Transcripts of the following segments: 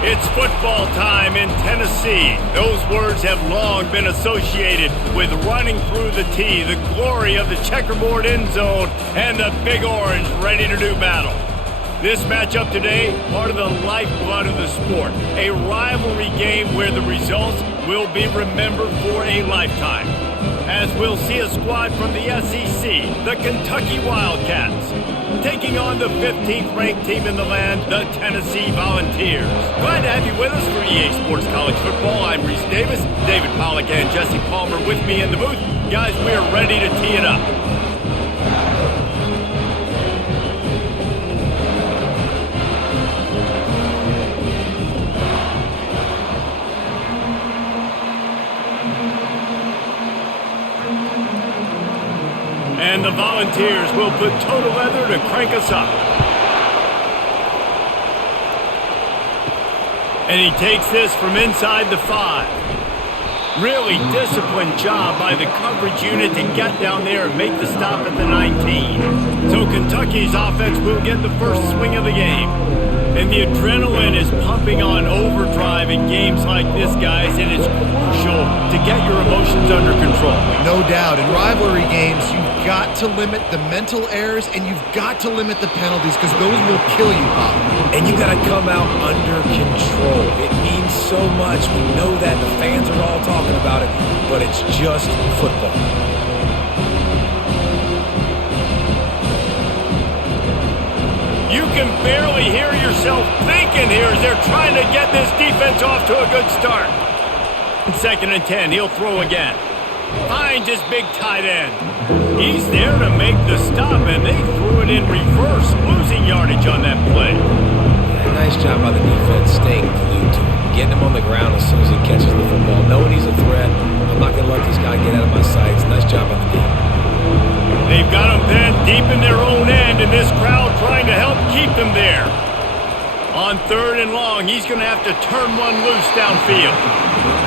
It's football time in Tennessee. Those words have long been associated with running through the tee, the glory of the checkerboard end zone, and the Big Orange ready to do battle. This matchup today, part of the lifeblood of the sport, a rivalry game where the results will be remembered for a lifetime. As we'll see a squad from the SEC, the Kentucky Wildcats, taking on the 15th ranked team in the land, the Tennessee Volunteers. Glad to have you with us for EA Sports College Football. I'm Reese Davis, David Pollack and Jesse Palmer with me in the booth. Guys, we are ready to tee it up. And the Volunteers will put total leather to crank us up. And he takes this from inside the 5. Really disciplined job by the coverage unit to get down there and make the stop at the 19. So Kentucky's offense will get the first swing of the game. And the adrenaline is pumping on overdrive in games like this, guys. It is crucial to get your emotions under control. No doubt. In rivalry games, you've got to limit the mental errors and you've got to limit the penalties because those will kill you, Bob. And you got to come out under control. It means so much. We know that. The fans are all talking about it, but it's just football. You can barely hear yourself thinking here as they're trying to get this defense off to a good start. 2nd and 10, he'll throw again. Finds his big tight end. He's there to make the stop, and they threw it in reverse, losing yardage on that play. Yeah, nice job by the defense, staying glued to him, getting him on the ground as soon as he catches the football, knowing he's a threat. I'm not going to let this guy get out of my sights. Nice job on the D. They've got him pinned deep in their own end, and this crowd trying to help keep them there. On 3rd and long, he's going to have to turn one loose downfield.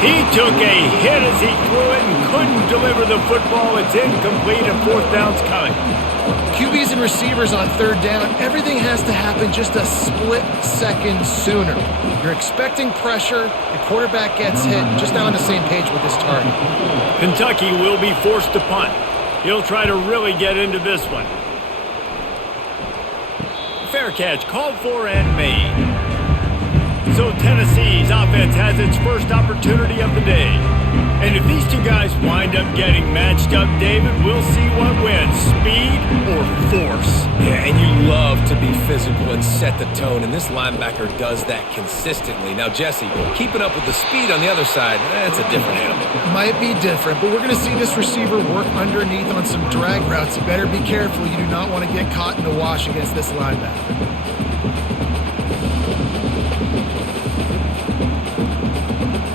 He took a hit as he threw it and couldn't deliver the football. It's incomplete, and 4th down's coming. QBs and receivers on 3rd down, everything has to happen just a split second sooner. You're expecting pressure, the quarterback gets hit, just not on the same page with this target. Kentucky will be forced to punt. He'll try to really get into this one. Fair catch, called for and made. So Tennessee's offense has its first opportunity of the day. And if these two guys wind up getting matched up, David, we'll see what wins, speed or force. Yeah, and you love to be physical and set the tone, and this linebacker does that consistently. Now, Jesse, keeping up with the speed on the other side, that's a different animal. Might be different, but we're going to see this receiver work underneath on some drag routes. You better be careful. You do not want to get caught in the wash against this linebacker.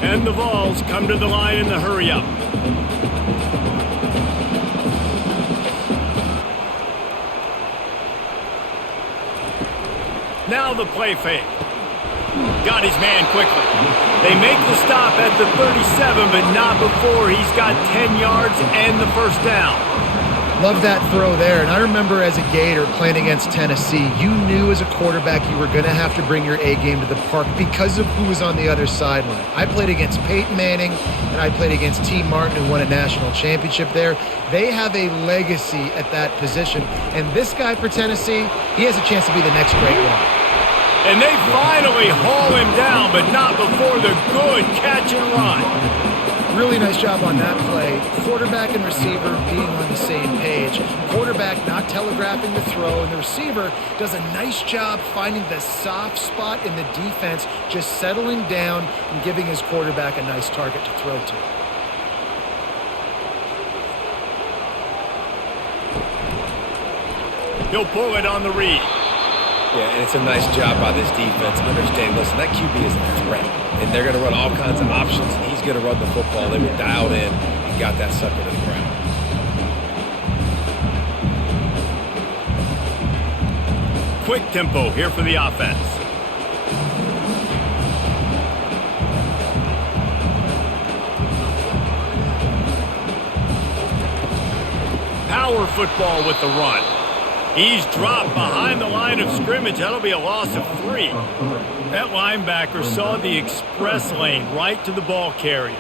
And the Vols come to the line in the hurry-up. Now the play fake. Got his man quickly. They make the stop at the 37, but not before he's got 10 yards and the first down. Love that throw there. And I remember as a Gator playing against Tennessee, you knew as a quarterback you were going to have to bring your A game to the park because of who was on the other sideline. I played against Peyton Manning, and I played against T. Martin, who won a national championship there. They have a legacy at that position. And this guy for Tennessee, he has a chance to be the next great one. And they finally haul him down, but not before the good catch and run. Really nice job on that play. Quarterback and receiver being on the same page. Quarterback not telegraphing the throw, and the receiver does a nice job finding the soft spot in the defense, just settling down and giving his quarterback a nice target to throw to. He'll pull it on the read. Yeah, and it's a nice job by this defense. Understand, listen, that QB is a threat, and they're going to run all kinds of options, and he's going to run the football. They were dialed in and got that sucker to the ground. Quick tempo here for the offense. Power football with the run. He's dropped behind the line of scrimmage. That'll be a loss of 3. That linebacker saw the express lane right to the ball carrier.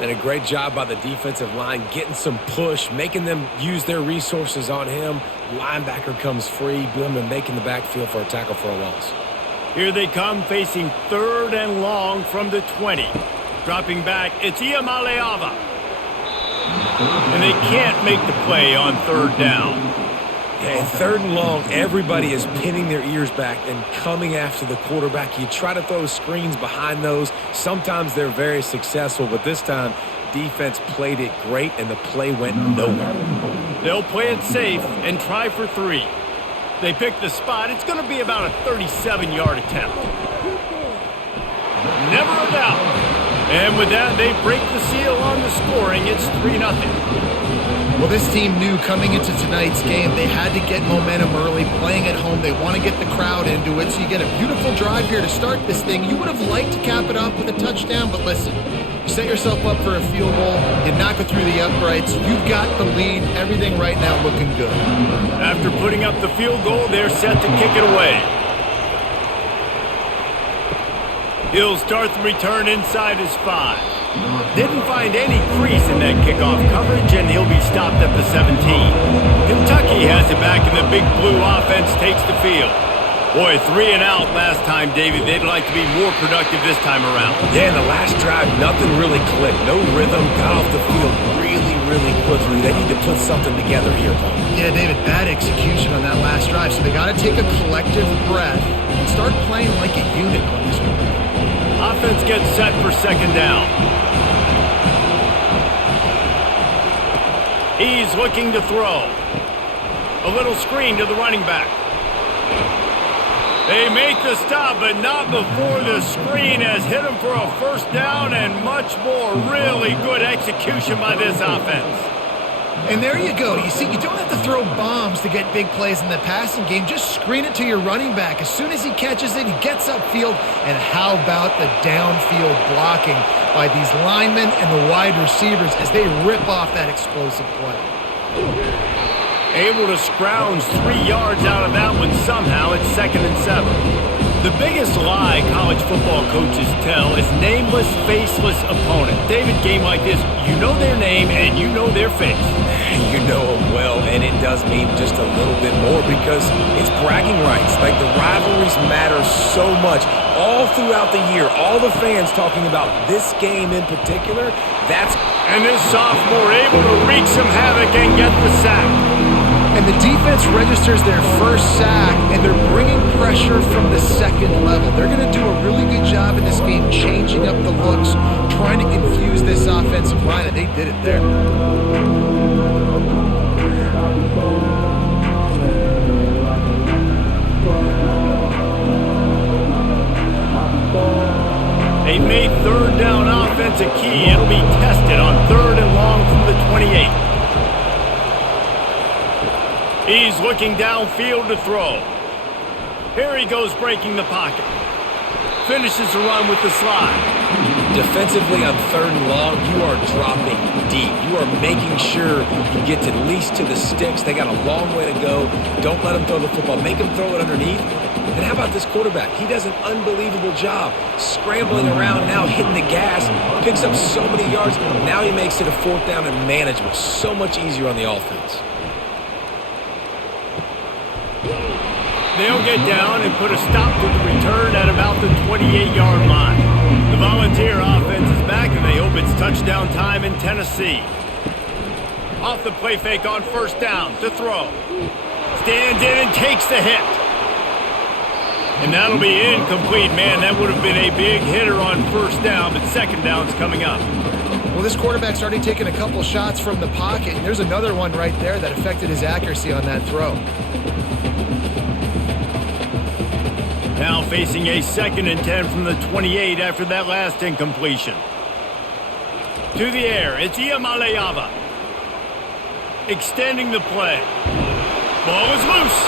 And a great job by the defensive line getting some push, making them use their resources on him. Linebacker comes free, boom, and making the backfield for a tackle for a loss. Here they come facing 3rd and long from the 20. Dropping back, it's Iamaleava. And they can't make the play on 3rd down. Yeah, 3rd and long, everybody is pinning their ears back and coming after the quarterback. You try to throw screens behind those. Sometimes they're very successful, but this time, defense played it great, and the play went nowhere. They'll play it safe and try for 3. They pick the spot. It's going to be about a 37-yard attempt. Never a doubt. And with that, they break the seal on the scoring. It's 3-0. Well, this team knew coming into tonight's game they had to get momentum early, playing at home. They want to get the crowd into it, so you get a beautiful drive here to start this thing. You would have liked to cap it off with a touchdown, but listen, you set yourself up for a field goal, you knock it through the uprights, you've got the lead, everything right now looking good. After putting up the field goal, they're set to kick it away. He'll start the return inside his 5. Didn't find any crease in that kickoff coverage, and he'll be stopped at the 17. Kentucky has it back, and the big blue offense takes the field. Boy, 3 and out last time, David. They'd like to be more productive this time around. Yeah, in the last drive, nothing really clicked. No rhythm, got off the field really quickly. They need to put something together here, Paul. Yeah, David, bad execution on that last drive, so they got to take a collective breath and start playing like a unit on this one. Offense gets set for 2nd down. He's looking to throw. A little screen to the running back. They make the stop, but not before the screen has hit him for a 1st down and much more. Really good execution by this offense. And there you go. You see, you don't have to throw bombs to get big plays in the passing game. Just screen it to your running back. As soon as he catches it, he gets upfield. And how about the downfield blocking by these linemen and the wide receivers as they rip off that explosive play. Able to scrounge 3 yards out of that one somehow. It's 2nd and 7. The biggest lie college football coaches tell is nameless, faceless opponent. David, game like this, you know their name and you know their face. You know them well, and it does mean just a little bit more because it's bragging rights. Like, the rivalries matter so much. All throughout the year, all the fans talking about this game in particular, And this sophomore able to wreak some havoc and get the sack. And the defense registers their 1st sack, and they're bringing pressure from the 2nd level. They're going to do a really good job in this game changing up the looks, trying to confuse this offensive line, and they did it there. They made 3rd down offense a key. It'll be tested on 3rd and long from the 28. He's looking downfield to throw. Here he goes breaking the pocket. Finishes the run with the slide. Defensively on 3rd and long, you are dropping deep. You are making sure you get at least to the sticks. They got a long way to go. Don't let them throw the football. Make them throw it underneath. And how about this quarterback? He does an unbelievable job scrambling around, now hitting the gas, picks up so many yards. Now he makes it a 4th down and manageable. So much easier on the offense. They'll get down and put a stop to the return at about the 28-yard line. The Volunteer offense is back, and they hope it's touchdown time in Tennessee. Off the play fake on 1st down to throw. Stands in and takes the hit. And that'll be incomplete. Man, that would have been a big hitter on 1st down, but 2nd down's coming up. Well, this quarterback's already taken a couple shots from the pocket, and there's another one right there that affected his accuracy on that throw. Now facing a 2nd and 10 from the 28 after that last incompletion. To the air, it's Iamaleava. Extending the play. Ball is loose.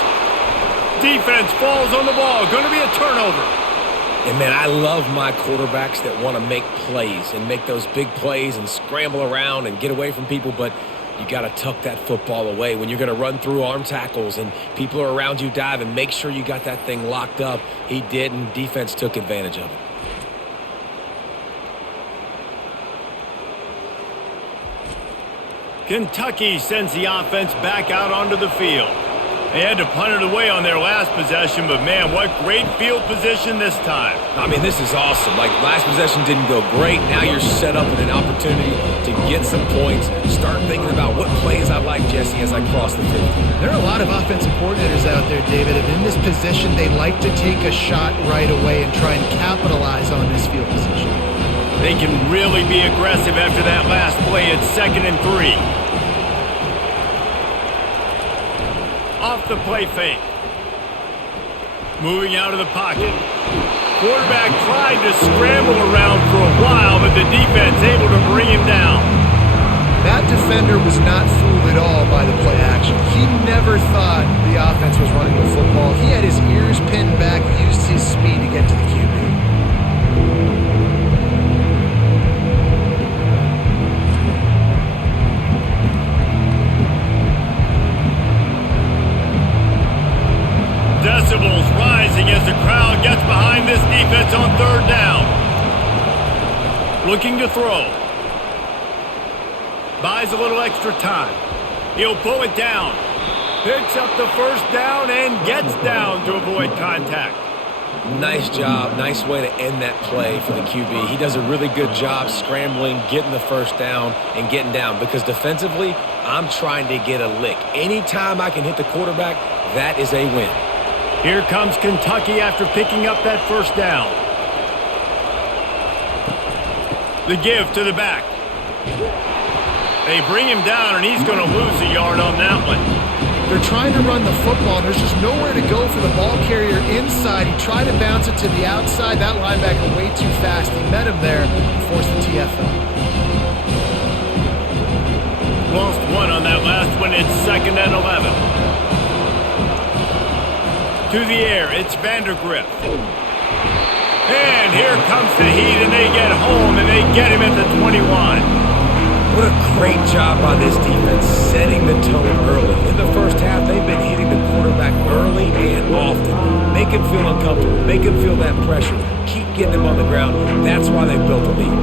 Defense falls on the ball. Going to be a turnover. And, man, I love my quarterbacks that want to make plays and make those big plays and scramble around and get away from people. But You got to tuck that football away. When you're going to run through arm tackles and people are around you diving, make sure you got that thing locked up. He did, and defense took advantage of it. Kentucky sends the offense back out onto the field. They had to punt it away on their last possession, but man, what great field position this time. I mean, this is awesome. Like, last possession didn't go great. Now you're set up with an opportunity to get some points. Start thinking about what plays I like, Jesse, as I cross the field. There are a lot of offensive coordinators out there, David, and in this position, they like to take a shot right away and try and capitalize on this field position. They can really be aggressive after that last play at 2nd and 3. Off the play fake. Moving out of the pocket. Quarterback tried to scramble around for a while, but the defense able to bring him down. That defender was not fooled at all by the play action. He never thought the offense was running the football. He had his ears pinned back, used his speed to get to the QB. Decibels rising as the crowd gets behind this defense on 3rd down. Looking to throw. Buys a little extra time. He'll pull it down. Picks up the 1st down and gets down to avoid contact. Nice job. Nice way to end that play for the QB. He does a really good job scrambling, getting the 1st down, and getting down. Because defensively, I'm trying to get a lick. Anytime I can hit the quarterback, that is a win. Here comes Kentucky after picking up that 1st down. The give to the back. They bring him down, and he's going to lose a yard on that one. They're trying to run the football, and there's just nowhere to go for the ball carrier inside. He tried to bounce it to the outside. That linebacker way too fast. He met him there and forced the TFL. Lost one on that last one. It's 2nd and 11. To the air, it's Vandergrift. And here comes the heat, and they get home, and they get him at the 21. What a great job by this defense, setting the tone early. In the 1st half, they've been hitting the quarterback early and often. Make him feel uncomfortable. Make him feel that pressure. Keep getting him on the ground. That's why they built the lead.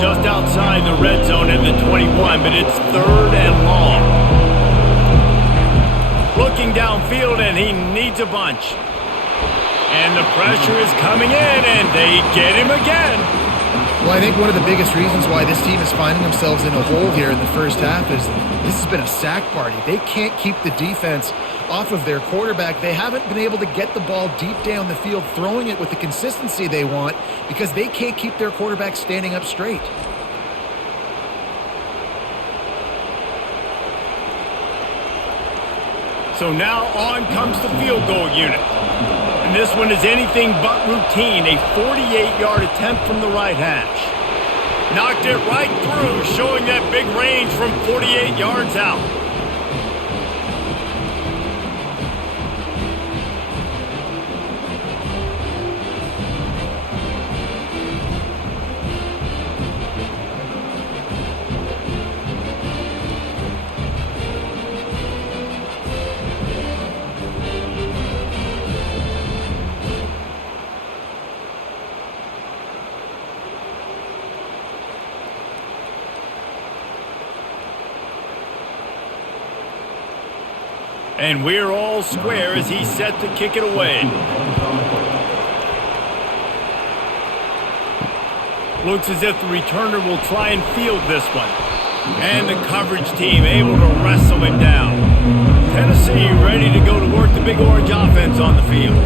Just outside the red zone in the 21, but it's 3rd and long. Looking downfield, and he needs a bunch. And the pressure is coming in, and they get him again. Well, I think one of the biggest reasons why this team is finding themselves in a hole here in the 1st half is this has been a sack party. They can't keep the defense off of their quarterback. They haven't been able to get the ball deep down the field, throwing it with the consistency they want because they can't keep their quarterback standing up straight. So now on comes the field goal unit. And this one is anything but routine. A 48-yard attempt from the right hash. Knocked it right through, showing that big range from 48 yards out. And we're all square as he's set to kick it away. Looks as if the returner will try and field this one. And the coverage team able to wrestle him down. Tennessee ready to go to work the Big Orange offense on the field.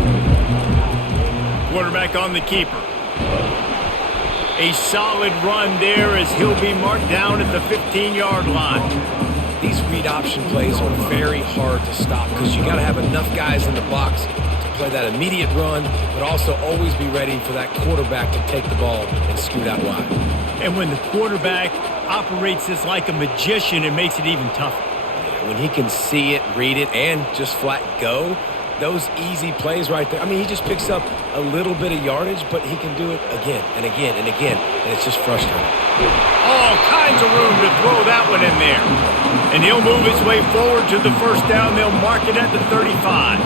Quarterback on the keeper. A solid run there as he'll be marked down at the 15-yard line. These read option plays are very hard to stop because you got to have enough guys in the box to play that immediate run, but also always be ready for that quarterback to take the ball and scoot out wide. And when the quarterback operates this like a magician, it makes it even tougher. When he can see it, read it, and just flat go, those easy plays right there. I mean, he just picks up a little bit of yardage, but he can do it again and again and again, and it's just frustrating. All kinds of room to throw that one in there. And he'll move his way forward to the first down. They'll mark it at the 35.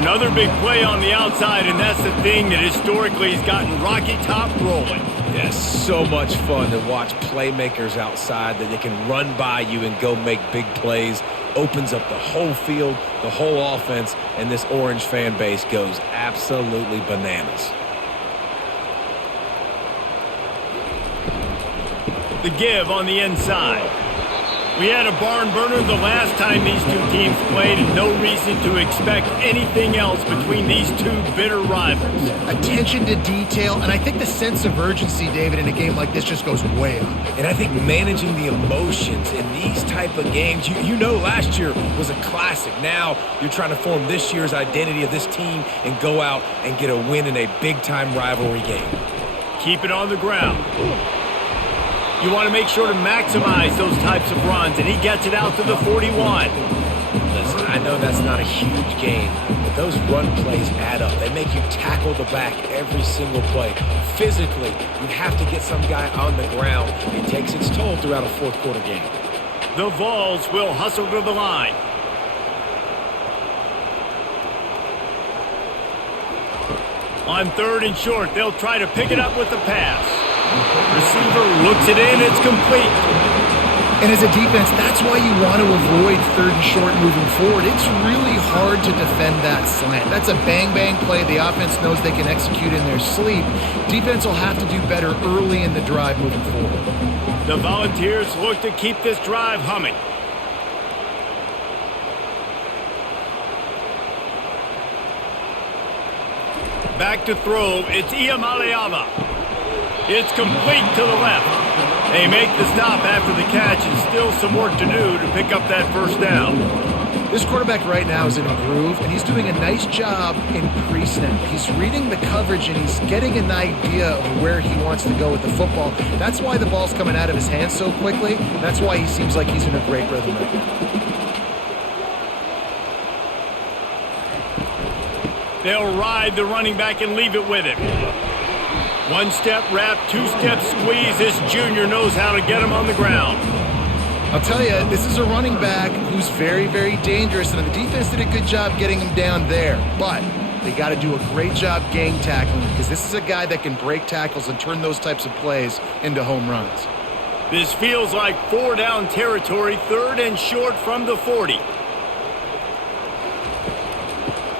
Another big play on the outside, and that's the thing that historically has gotten Rocky Top rolling. Yes, so much fun to watch playmakers outside that they can run by you and go make big plays. Opens up the whole field, the whole offense, and this Orange fan base goes absolutely bananas. The give on the inside. We had a barn burner the last time these two teams played, and no reason to expect anything else between these two bitter rivals. Attention to detail, and I think the sense of urgency, David, in a game like this just goes way up. And I think managing the emotions in these type of games, you know last year was a classic. Now you're trying to form this year's identity of this team and go out and get a win in a big-time rivalry game. Keep it on the ground. You want to make sure to maximize those types of runs, and he gets it out to the 41. Listen, I know that's not a huge gain, but those run plays add up. They make you tackle the back every single play. Physically, you have to get some guy on the ground. It takes its toll throughout a fourth-quarter game. The Vols will hustle to the line. On third and short, they'll try to pick it up with the pass. Receiver looks it in, it's complete. And as a defense, that's why you want to avoid third and short moving forward. It's really hard to defend that slant. That's a bang-bang play the offense knows they can execute in their sleep. Defense will have to do better early in the drive moving forward. The Volunteers look to keep this drive humming. Back to throw, it's Iamaleava. It's complete to the left. They make the stop after the catch, and still some work to do to pick up that first down. This quarterback right now is in a groove, and he's doing a nice job in pre-snap. He's reading the coverage, and he's getting an idea of where he wants to go with the football. That's why the ball's coming out of his hands so quickly. That's why he seems like he's in a great rhythm right now. They'll ride the running back and leave it with him. One-step wrap, two-step squeeze. This junior knows how to get him on the ground. I'll tell you, this is a running back who's very, very dangerous, and the defense did a good job getting him down there. But they got to do a great job gang tackling, because this is a guy that can break tackles and turn those types of plays into home runs. This feels like four-down territory, third and short from the 40.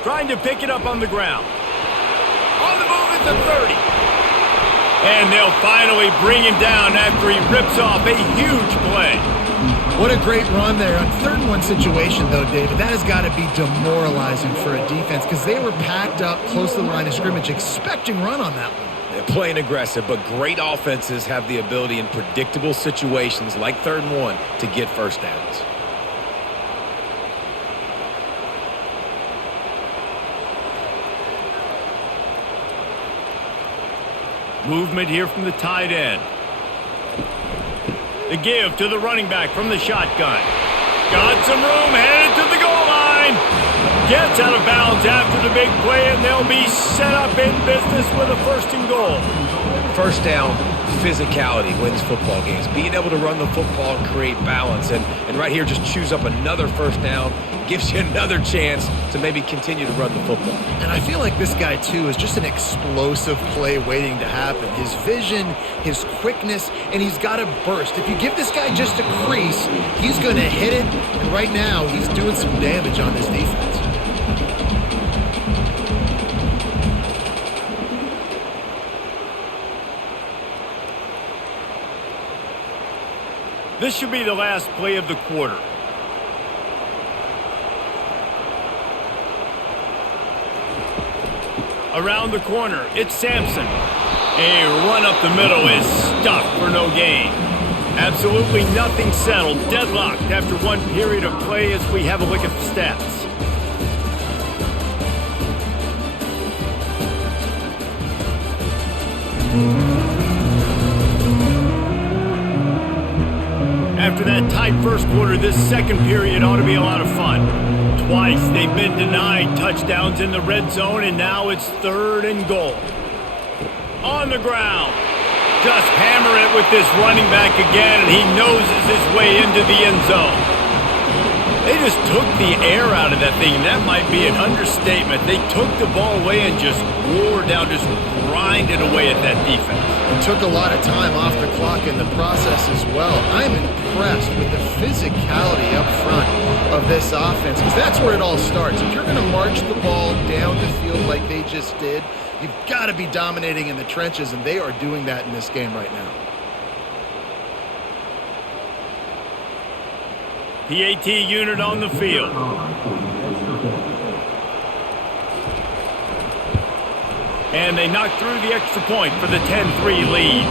Trying to pick it up on the ground. On the move at the 30. And they'll finally bring him down after he rips off a huge play. What a great run there. On third and one situation, though, David, that has got to be demoralizing for a defense, because they were packed up close to the line of scrimmage, expecting run on that one. They're playing aggressive, but great offenses have the ability in predictable situations like third and one to get first downs. Movement here from the tight end. The give to the running back from the shotgun. Got some room, headed to the goal line. Gets out of bounds after the big play, and they'll be set up in business with a first and goal. First down, physicality wins football games. Being able to run the football and create balance. And right here, just choose up another first down. Gives you another chance to maybe continue to run the football. And I feel like this guy, too, is just an explosive play waiting to happen. His vision, his quickness, and he's got to burst. If you give this guy just a crease, he's going to hit it. And right now, he's doing some damage on this defense. This should be the last play of the quarter. Around the corner, it's Sampson. A run up the middle is stuffed for no gain. Absolutely nothing settled, deadlocked after one period of play as we have a look at the stats. After after that tight first quarter, this second period ought to be a lot of fun. Twice they've been denied touchdowns in the red zone, and now it's 3rd and goal. On the ground. Just hammer it with this running back again, and he noses his way into the end zone. They just took the air out of that thing, and that might be an understatement. They took the ball away and just wore down, just grinded away at that defense. It took a lot of time off the clock in the process as well. I'm impressed with the physicality up front of this offense, because that's where it all starts. If you're going to march the ball down the field like they just did, you've got to be dominating in the trenches, and they are doing that in this game right now. PAT unit on the field. And they knock through the extra point for the 10-3 lead.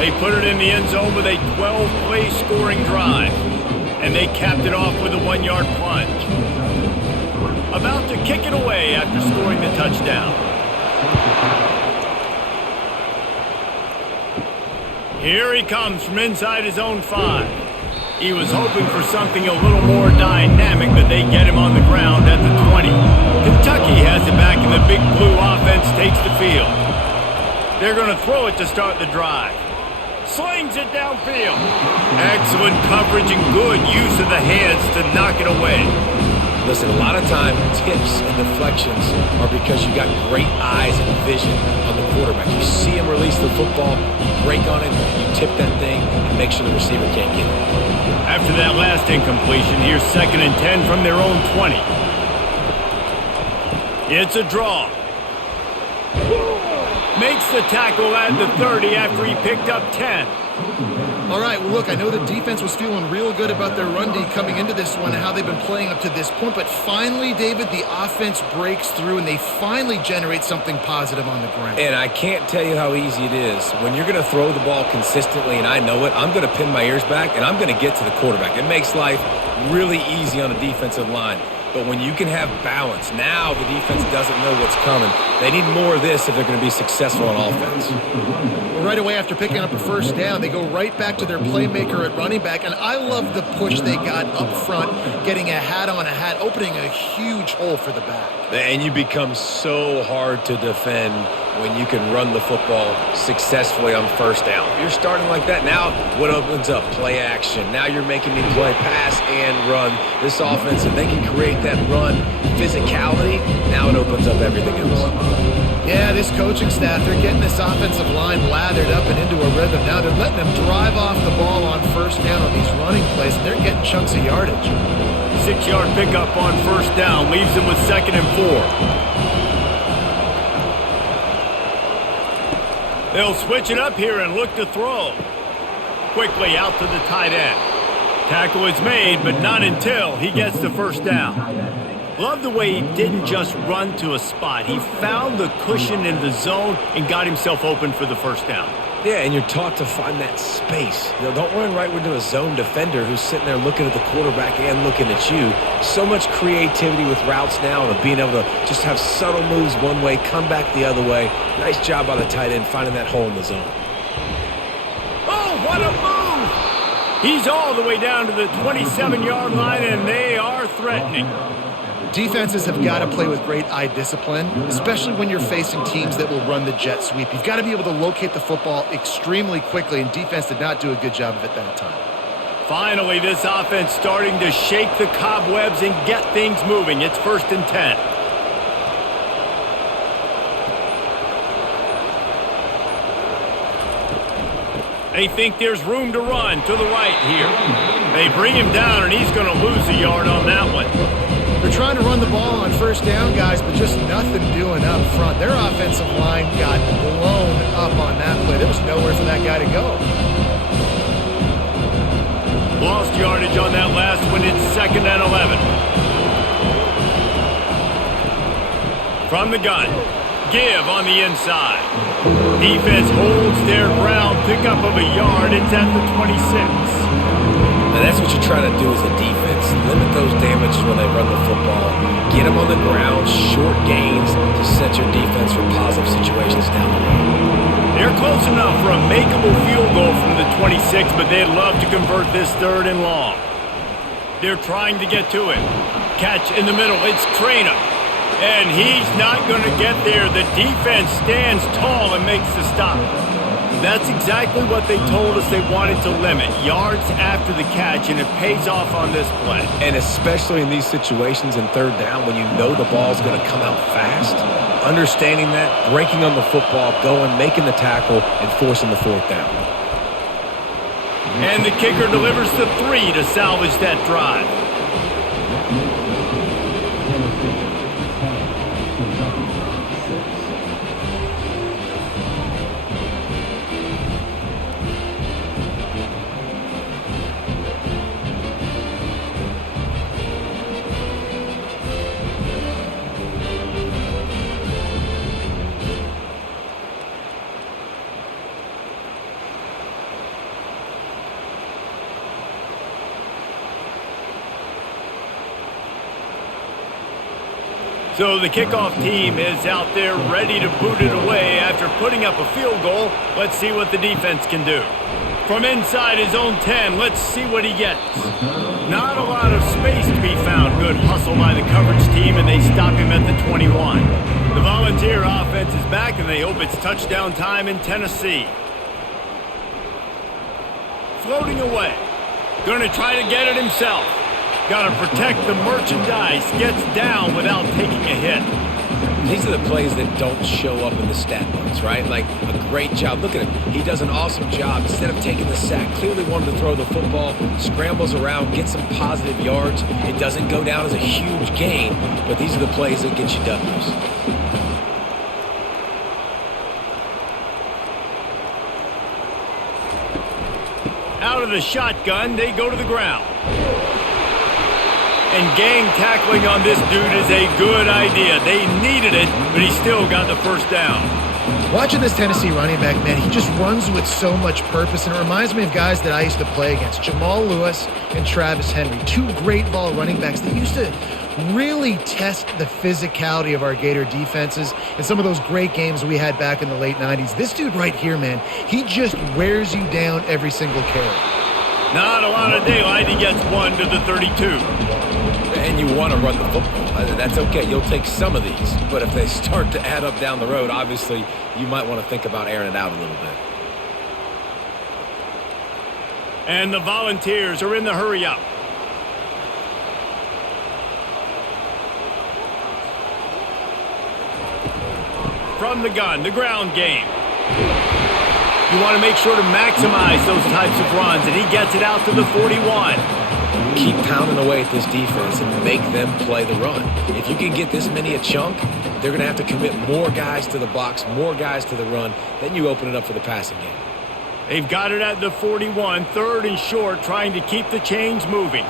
They put it in the end zone with a 12-play scoring drive. And they capped it off with a 1-yard plunge. About to kick it away after scoring the touchdown. Here he comes from inside his own 5. He was hoping for something a little more dynamic, but they get him on the ground at the 20. Kentucky has it back, and the Big Blue offense takes the field. They're going to throw it to start the drive. Slings it downfield. Excellent coverage and good use of the hands to knock it away. Listen, a lot of time, tips and deflections are because you got great eyes and vision on the quarterback. You see him release the football, you break on it, you tip that thing, and make sure the receiver can't get it. After that last incompletion, here's 2nd and 10 from their own 20. It's a draw. Makes the tackle at the 30 after he picked up 10. All right, well, look, I know the defense was feeling real good about their run D coming into this one and how they've been playing up to this point, but finally, David, the offense breaks through and they finally generate something positive on the ground. And I can't tell you how easy it is. When you're going to throw the ball consistently, and I know it, I'm going to pin my ears back, and I'm going to get to the quarterback. It makes life really easy on the defensive line. But when you can have balance, now the defense doesn't know what's coming. They need more of this if they're going to be successful on offense. Well, right away after picking up a first down, they go right back to their playmaker at running back. And I love the push they got up front, getting a hat on a hat, opening a huge hole for the back. And you become so hard to defend when you can run the football successfully on first down. You're starting like that. Now what opens up? Play action. Now you're making me play pass and run. This offense, if they can create that run physicality, now it opens up everything else. Yeah, this coaching staff, they're getting this offensive line lathered up and into a rhythm. Now they're letting them drive off the ball on first down on these running plays, and they're getting chunks of yardage. 6-yard pickup on first down leaves them with 2nd and 4. They'll switch it up here and look to throw. Quickly out to the tight end. Tackle is made, but not until he gets the first down. Love the way he didn't just run to a spot. He found the cushion in the zone and got himself open for the first down. Yeah, and you're taught to find that space. You know, don't run right into a zone defender who's sitting there looking at the quarterback and looking at you. So much creativity with routes now and being able to just have subtle moves one way, come back the other way. Nice job by the tight end finding that hole in the zone. Oh, what a move! He's all the way down to the 27-yard line, and they are threatening. Defenses have got to play with great eye discipline, especially when you're facing teams that will run the jet sweep. You've got to be able to locate the football extremely quickly, and defense did not do a good job of it that time. Finally, this offense starting to shake the cobwebs and get things moving. It's 1st and 10. They think there's room to run to the right here. They bring him down, and he's going to lose a yard on that one. They're trying to run the ball on first down, guys, but just nothing doing up front. Their offensive line got blown up on that play. There was nowhere for that guy to go. Lost yardage on that last one. It's 2nd and 11. From the gun. Give on the inside. Defense holds their ground. Pickup of a yard. It's at the 26. And that's what you're trying to do as a defense. Limit those damages when they run the football. Get them on the ground, short gains to set your defense for positive situations down the road. They're close enough for a makeable field goal from the 26, but they'd love to convert this 3rd and long. They're trying to get to it. Catch in the middle. It's Trainer. And he's not going to get there. The defense stands tall and makes the stop. That's exactly what they told us they wanted to limit. Yards after the catch, and it pays off on this play. And especially in these situations in 3rd down when you know the ball's going to come out fast, understanding that, breaking on the football, going, making the tackle, and forcing the 4th down. And the kicker delivers the 3 to salvage that drive. So the kickoff team is out there ready to boot it away after putting up a field goal. Let's see what the defense can do. From inside his own 10, let's see what he gets. Not a lot of space to be found. Good hustle by the coverage team, and they stop him at the 21. The Volunteer offense is back, and they hope it's touchdown time in Tennessee. Floating away. Going to try to get it himself. Got to protect the merchandise. Gets down without taking a hit. These are the plays that don't show up in the stat books, right? Like a great job. Look at him. He does an awesome job. Instead of taking the sack, clearly wanted to throw the football, scrambles around, gets some positive yards. It doesn't go down as a huge gain, but these are the plays that get you W's. Out of the shotgun, they go to the ground. And gang tackling on this dude is a good idea. They needed it, but he still got the 1st down. Watching this Tennessee running back, man, he just runs with so much purpose, and it reminds me of guys that I used to play against, Jamal Lewis and Travis Henry, 2 great ball running backs that used to really test the physicality of our Gator defenses in some of those great games we had back in the late 90s. This dude right here, man, he just wears you down every single carry. Not a lot of daylight. He gets 1 to the 32. And you want to run the football. That's okay. You'll take some of these. But if they start to add up down the road, obviously, you might want to think about airing it out a little bit. And the Volunteers are in the hurry-up. From the gun, the ground game. You want to make sure to maximize those types of runs, and he gets it out to the 41. Keep pounding away at this defense and make them play the run. If you can get this many a chunk, they're going to have to commit more guys to the box, more guys to the run. Then you open it up for the passing game. They've got it at the 41, 3rd and short, trying to keep the chains moving.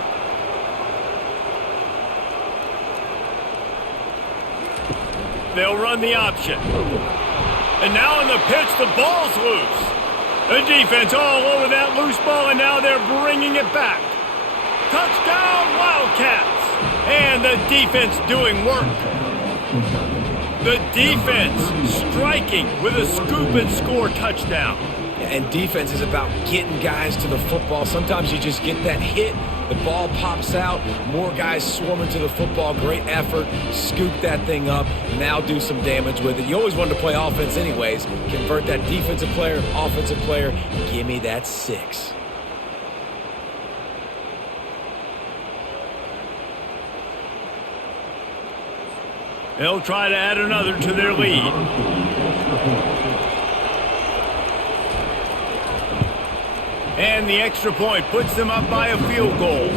They'll run the option. And now in the pitch, the ball's loose. The defense all over that loose ball, and now they're bringing it back. Touchdown, Wildcats! And the defense doing work. The defense striking with a scoop and score touchdown. And defense is about getting guys to the football. Sometimes you just get that hit, the ball pops out, more guys swarming to the football. Great effort, scoop that thing up, now do some damage with it. You always wanted to play offense anyways. Convert that defensive player, offensive player. Give me that 6. They'll try to add another to their lead. And the extra point puts them up by a field goal.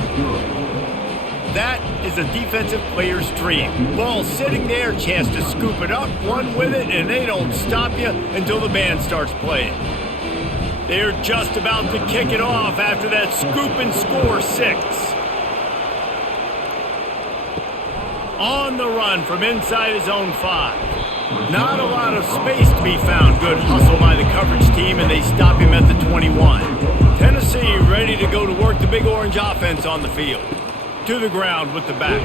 That is a defensive player's dream. Ball sitting there, chance to scoop it up, run with it, and they don't stop you until the band starts playing. They're just about to kick it off after that scoop and score 6. On the run from inside his own 5. Not a lot of space to be found. Good hustle by the coverage team, and they stop him at the 21. Tennessee ready to go to work the Big Orange offense on the field. To the ground with the back.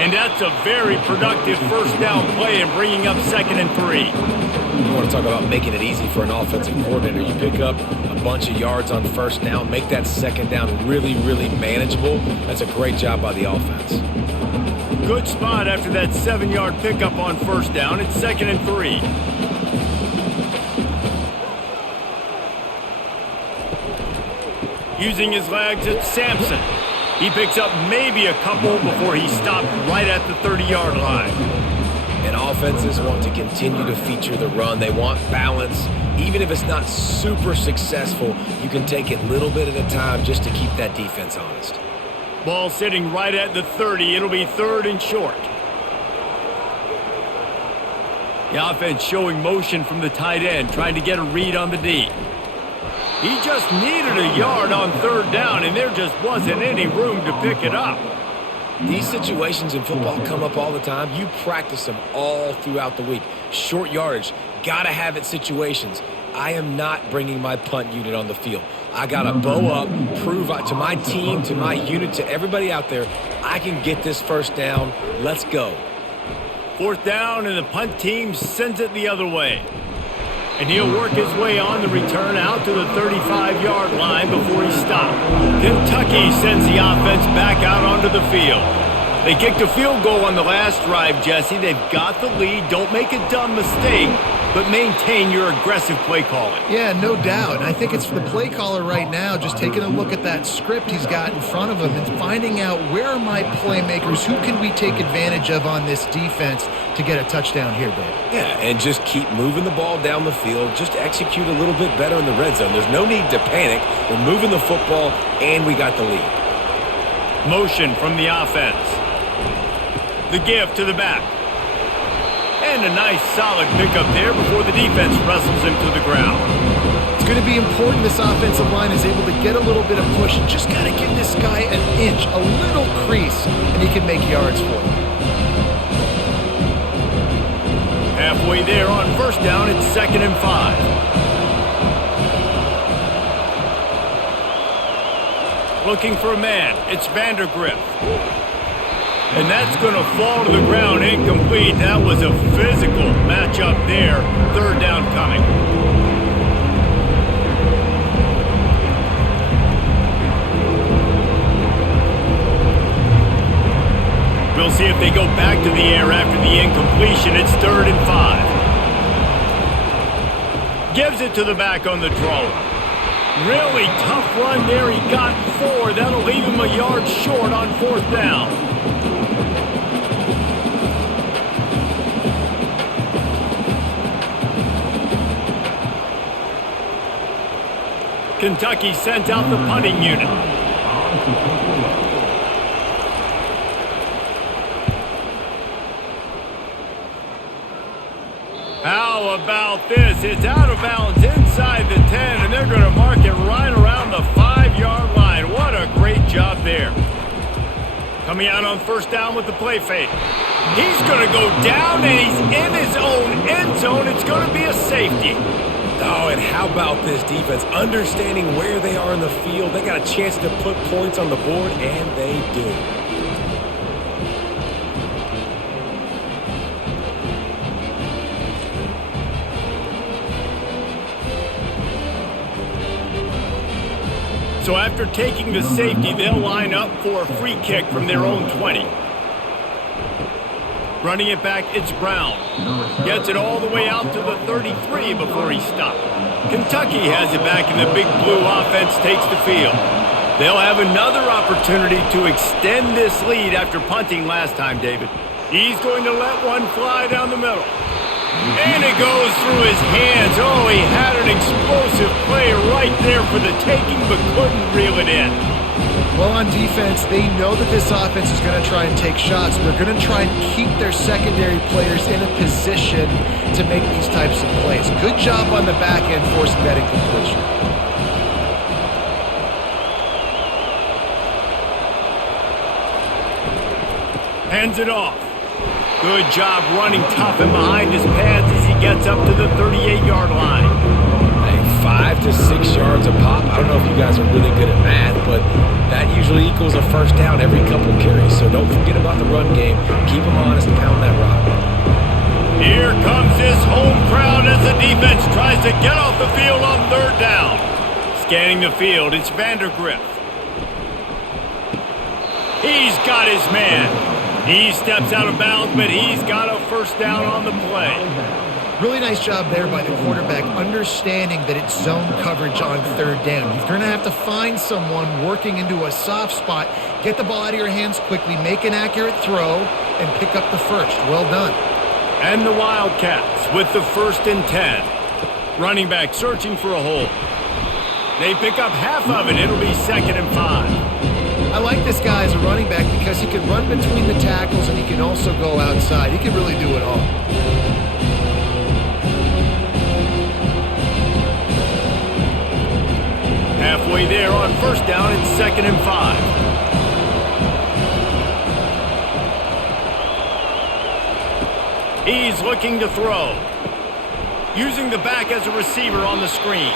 And that's a very productive 1st down play and bringing up 2nd and 3. You want to talk about making it easy for an offensive coordinator. You pick up a bunch of yards on first down, make that second down really, really manageable. That's a great job by the offense. Good spot after that 7-yard pickup on first down. It's 2nd and 3. Using his legs, it's Sampson. He picks up maybe a couple before he stopped right at the 30-yard line. And offenses want to continue to feature the run. They want balance. Even if it's not super successful, you can take it little bit at a time just to keep that defense honest. Ball sitting right at the 30. It'll be 3rd and short. The offense showing motion from the tight end, trying to get a read on the D. He just needed a yard on 3rd down, and there just wasn't any room to pick it up. These situations in football come up all the time. You practice them all throughout the week. Short yardage, gotta have it situations. I am not bringing my punt unit on the field. I gotta bow up, prove to my team, to my unit, to everybody out there, I can get this first down. Let's go. 4th down, and the punt team sends it the other way. And he'll work his way on the return out to the 35-yard line before he stopped. Kentucky sends the offense back out onto the field. They kicked a field goal on the last drive, Jesse. They've got the lead. Don't make a dumb mistake, but maintain your aggressive play calling. Yeah, no doubt. And I think it's for the play caller right now just taking a look at that script he's got in front of him and finding out where are my playmakers, who can we take advantage of on this defense to get a touchdown here, Dave. Yeah, and just keep moving the ball down the field. Just execute a little bit better in the red zone. There's no need to panic. We're moving the football, and we got the lead. Motion from the offense. The give to the back. And a nice solid pickup there before the defense wrestles him to the ground. It's going to be important this offensive line is able to get a little bit of push. You just got to give this guy an inch, a little crease, and he can make yards for you. Halfway there on first down, it's 2nd and 5. Looking for a man, it's Vandergriff. And that's going to fall to the ground, incomplete. That was a physical matchup there. 3rd down coming. We'll see if they go back to the air after the incompletion. It's 3rd and 5. Gives it to the back on the draw. Really tough run there. He got 4. That'll leave him a yard short on 4th down. Kentucky sends out the punting unit. How about this? It's out of bounds inside the 10, and they're going to mark it right around the 5-yard line. What a great job there. Coming out on first down with the play fake. He's going to go down, and he's in his own end zone. It's going to be a safety. Oh, and how about this defense? Understanding where they are in the field. They got a chance to put points on the board, and they do. So after taking the safety, they'll line up for a free kick from their own 20. Running it back, it's Brown. Gets it all the way out to the 33 before he stopped. Kentucky has it back, and the Big Blue offense takes the field. They'll have another opportunity to extend this lead after punting last time, David. He's going to let one fly down the middle. And it goes through his hands. Oh, he had an explosive play right there for the taking, but couldn't reel it in. Well, on defense, they know that this offense is going to try and take shots. They're going to try and keep their secondary players in a position to make these types of plays. Good job on the back end forcing that incompletion. Hands it off. Good job running tough and behind his pads as he gets up to the 38-yard line. 5 to 6 yards a pop. I don't know if you guys are really good at math, but that usually equals a first down every couple carries. So don't forget about the run game. Keep them honest and pound that rock. Here comes this home crowd as the defense tries to get off the field on third down. Scanning the field, it's Vandergriff. He's got his man. He steps out of bounds, but he's got a first down on the play. Really nice job there by the quarterback, understanding that it's zone coverage on third down. You're going to have to find someone working into a soft spot, get the ball out of your hands quickly, make an accurate throw, and pick up the first. Well done. And the Wildcats with the 1st and 10. Running back searching for a hole. They pick up half of it. It'll be 2nd and 5. I like this guy as a running back because he can run between the tackles and he can also go outside. He can really do it all. Halfway there on 1st down, it's 2nd and 5. He's looking to throw. Using the back as a receiver on the screen.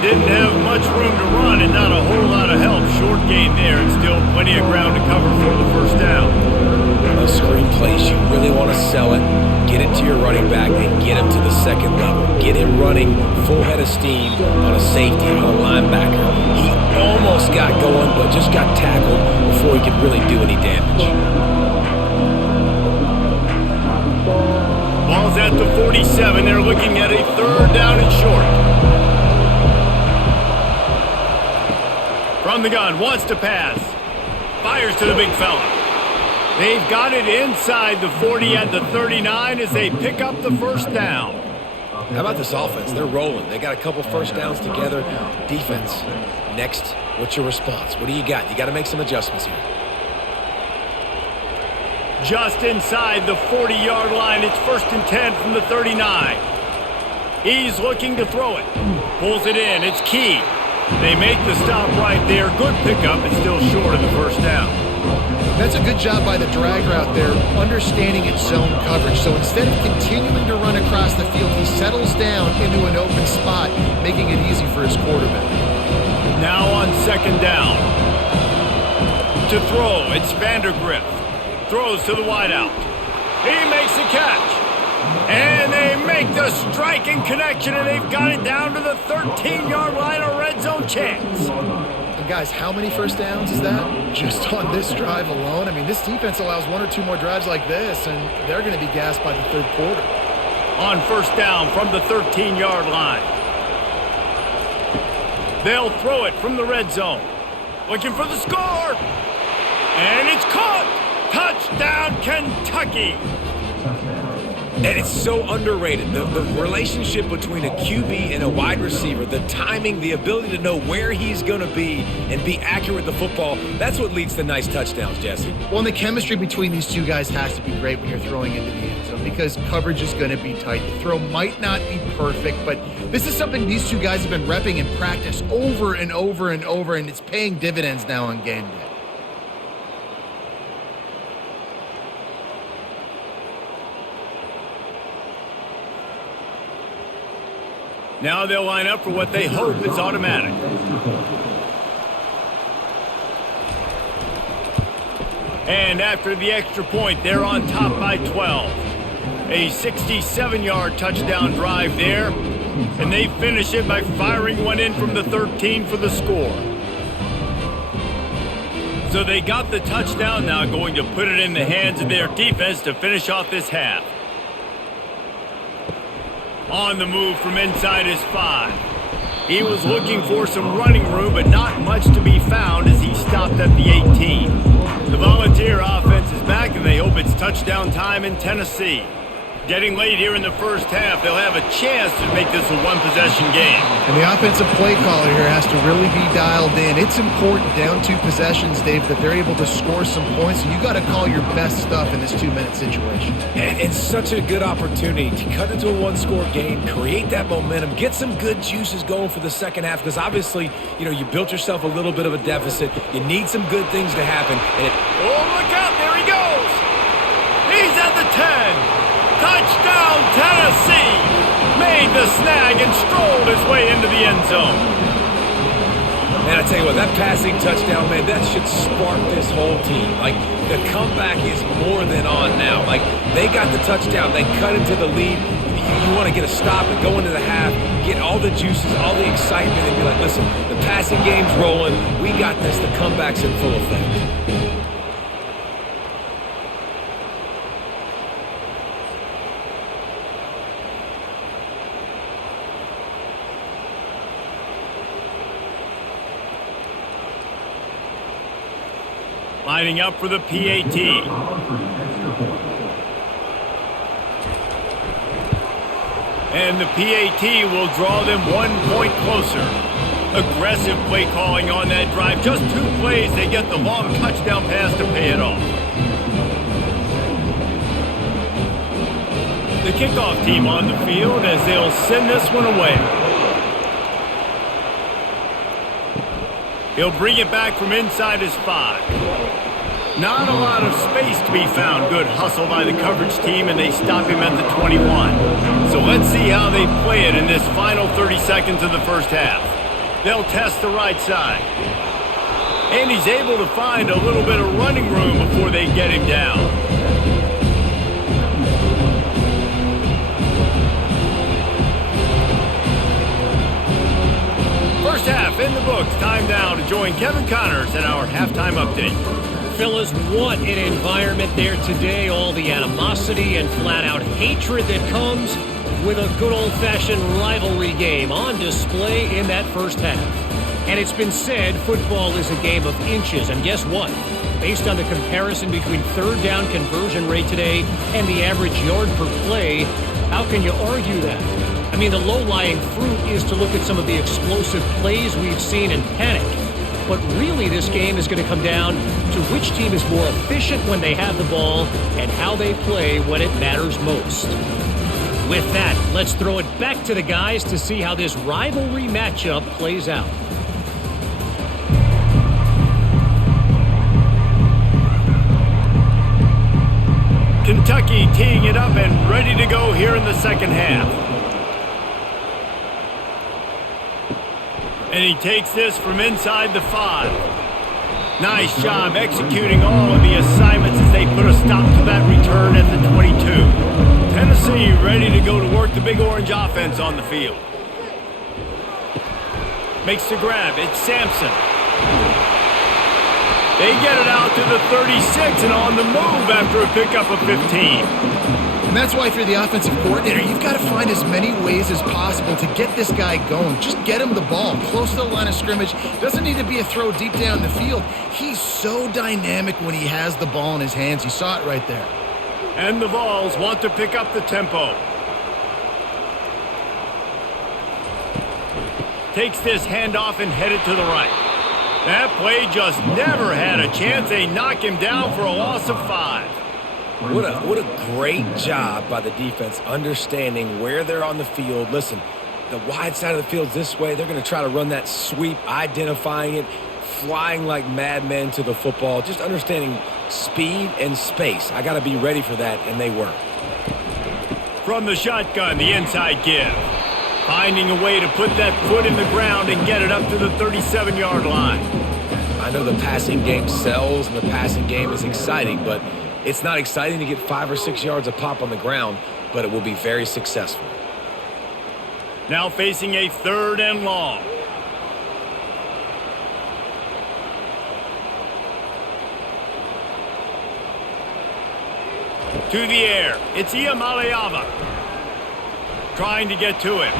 Didn't have much room to run and not a whole lot of help. Short gain there and still plenty of ground to cover for the 1st down. Those screen plays, you really want to sell it. Get it to your running back and get him to the 2nd level. Get him running full head of steam on a safety, on a linebacker. He almost got going, but just got tackled before he could really do any damage. Ball's at the 47. They're looking at a 3rd down and short. From the gun, wants to pass. Fires to the big fella. They've got it inside the 40 at the 39 as they pick up the 1st down. How about this offense? They're rolling. They got a couple 1st downs together. Defense, next, what's your response? What do you got? You got to make some adjustments here. Just inside the 40-yard line, it's 1st and 10 from the 39. He's looking to throw it. Pulls it in. It's Key. They make the stop right there. Good pickup. It's still short of the 1st down. That's a good job by the drag route there, understanding its zone coverage. So instead of continuing to run across the field, he settles down into an open spot, making it easy for his quarterback. Now on 2nd down. To throw, it's Vandergriff. Throws to the wideout. He makes the catch. And they make the striking connection, and they've got it down to the 13-yard line, a red zone chance. And guys, how many 1st downs is that? Just on this drive alone? I mean, this defense allows 1 or 2 more drives like this, and they're going to be gassed by the 3rd quarter. On 1st down from the 13-yard line. They'll throw it from the red zone. Looking for the score. And it's caught. Touchdown, Kentucky. And it's so underrated. The relationship between a QB and a wide receiver, the timing, the ability to know where he's going to be and be accurate with the football, that's what leads to nice touchdowns, Jesse. Well, and the chemistry between these two guys has to be great when you're throwing into the end zone because coverage is going to be tight. The throw might not be perfect, but this is something these two guys have been repping in practice over and over and over, and it's paying dividends now on game day. Now they'll line up for what they hope is automatic. And after the extra point, they're on top by 12. A 67-yard touchdown drive there. And they finish it by firing one in from the 13 for the score. So they got the touchdown, now going to put it in the hands of their defense to finish off this half. On the move from inside his 5. He was looking for some running room, but not much to be found as he stopped at the 18. The Volunteer offense is back, and they hope it's touchdown time in Tennessee. Getting late here in the 1st half, they'll have a chance to make this a one-possession game. And the offensive play caller here has to really be dialed in. It's important down 2 possessions, Dave, that they're able to score some points. So you got to call your best stuff in this 2-minute situation. And it's such a good opportunity to cut into a 1-score game, create that momentum, get some good juices going for the 2nd half. Because obviously, you built yourself a little bit of a deficit. You need some good things to happen. Oh, look out! There he goes! He's at the 10. Touchdown, Tennessee! Made the snag and strolled his way into the end zone. Man, I tell you what, that passing touchdown, man, that should spark this whole team. Like, the comeback is more than on now. Like, they got the touchdown. They cut into the lead. You want to get a stop and go into the half, get all the juices, all the excitement, and be like, listen, the passing game's rolling. We got this. The comeback's in full effect. Lining up for the PAT. And the PAT will draw them 1 point closer. Aggressive play calling on that drive. Just 2 plays, they get the long touchdown pass to pay it off. The kickoff team on the field as they'll send this one away. He'll bring it back from inside his 5. Not a lot of space to be found. Good hustle by the coverage team, and they stop him at the 21. So let's see how they play it in this final 30 seconds of the first half. They'll test the right side. And he's able to find a little bit of running room before they get him down. First half in the books. Time now to join Kevin Connors at our halftime update. Fellas, what an environment there today. All the animosity and flat-out hatred that comes with a good old-fashioned rivalry game on display in that first half. And it's been said football is a game of inches. And guess what? Based on the comparison between third down conversion rate today and the average yard per play, how can you argue that? I mean, the low-lying fruit is to look at some of the explosive plays we've seen and panic. But really, this game is going to come down to which team is more efficient when they have the ball and how they play when it matters most. With that, let's throw it back to the guys to see how this rivalry matchup plays out. Kentucky teeing it up and ready to go here in the second half. And he takes this from inside the 5. Nice job executing all of the assignments as they put a stop to that return at the 22. Tennessee ready to go to work the Big Orange offense on the field. Makes the grab. It's Sampson. They get it out to the 36 and on the move after a pickup of 15. And that's why if you're the offensive coordinator, you've got to find as many ways as possible to get this guy going. Just get him the ball close to the line of scrimmage. Doesn't need to be a throw deep down the field. He's so dynamic when he has the ball in his hands. You saw it right there. And the Vols want to pick up the tempo. Takes this handoff and headed to the right. That play just never had a chance. They knock him down for a loss of 5. What a great job by the defense understanding where they're on the field. Listen, the wide side of the field's this way. They're going to try to run that sweep, identifying it, flying like madmen to the football, just understanding speed and space. I got to be ready for that, and they were. From the shotgun, the inside give. Finding a way to put that foot in the ground and get it up to the 37-yard line. I know the passing game sells and the passing game is exciting, but it's not exciting to get 5 or 6 yards of pop on the ground, but it will be very successful. Now facing a 3rd and long. To the air. It's Iamaleava. Trying to get to it.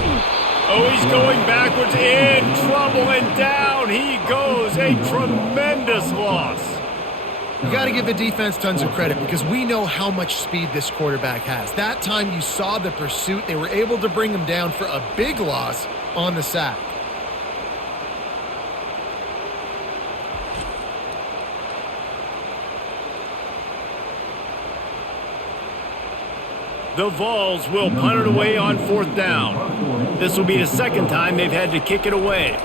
Oh, he's going backwards. In trouble and down he goes. A tremendous loss. You got to give the defense tons of credit because we know how much speed this quarterback has. That time you saw the pursuit. They were able to bring him down for a big loss on the sack. The Vols will punt it away on 4th down. This will be the second time they've had to kick it away.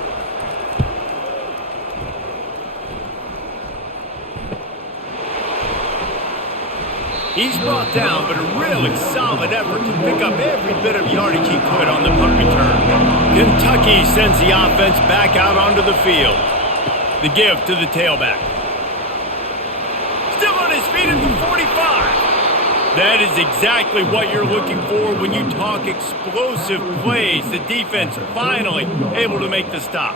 He's brought down, but a really solid effort to pick up every bit of yardage he could on the punt return. Kentucky sends the offense back out onto the field. The give to the tailback. Still on his feet at the 45. That is exactly what you're looking for when you talk explosive plays. The defense finally able to make the stop.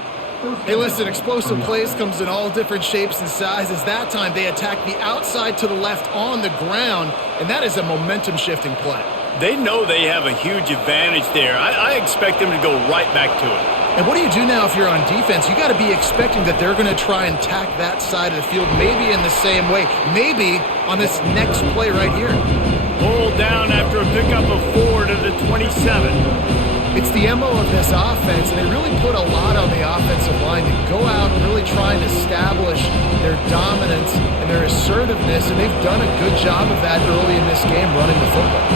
Hey, listen, explosive plays comes in all different shapes and sizes. That time they attack the outside to the left on the ground, and that is a momentum-shifting play. They know they have a huge advantage there. I expect them to go right back to it. And what do you do now if you're on defense? You got to be expecting that they're going to try and tack that side of the field, maybe in the same way, maybe on this next play right here. Pulled down after a pickup of 4 to the 27. It's the MO of this offense, and they really put a lot on the offensive line to go out and really try and establish their dominance and their assertiveness, and they've done a good job of that early in this game running the football.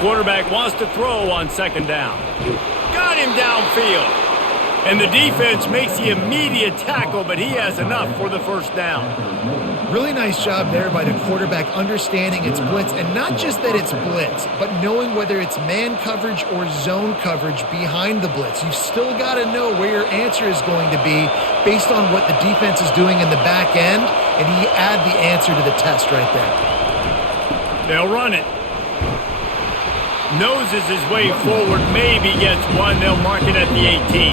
Quarterback wants to throw on second down. Got him downfield. And the defense makes the immediate tackle, but he has enough for the first down. Really nice job there by the quarterback understanding it's blitz, and not just that it's blitz, but knowing whether it's man coverage or zone coverage behind the blitz. You've still got to know where your answer is going to be based on what the defense is doing in the back end, and he add the answer to the test right there. They'll run it. Noses his way forward, maybe gets one. They'll mark it at the 18.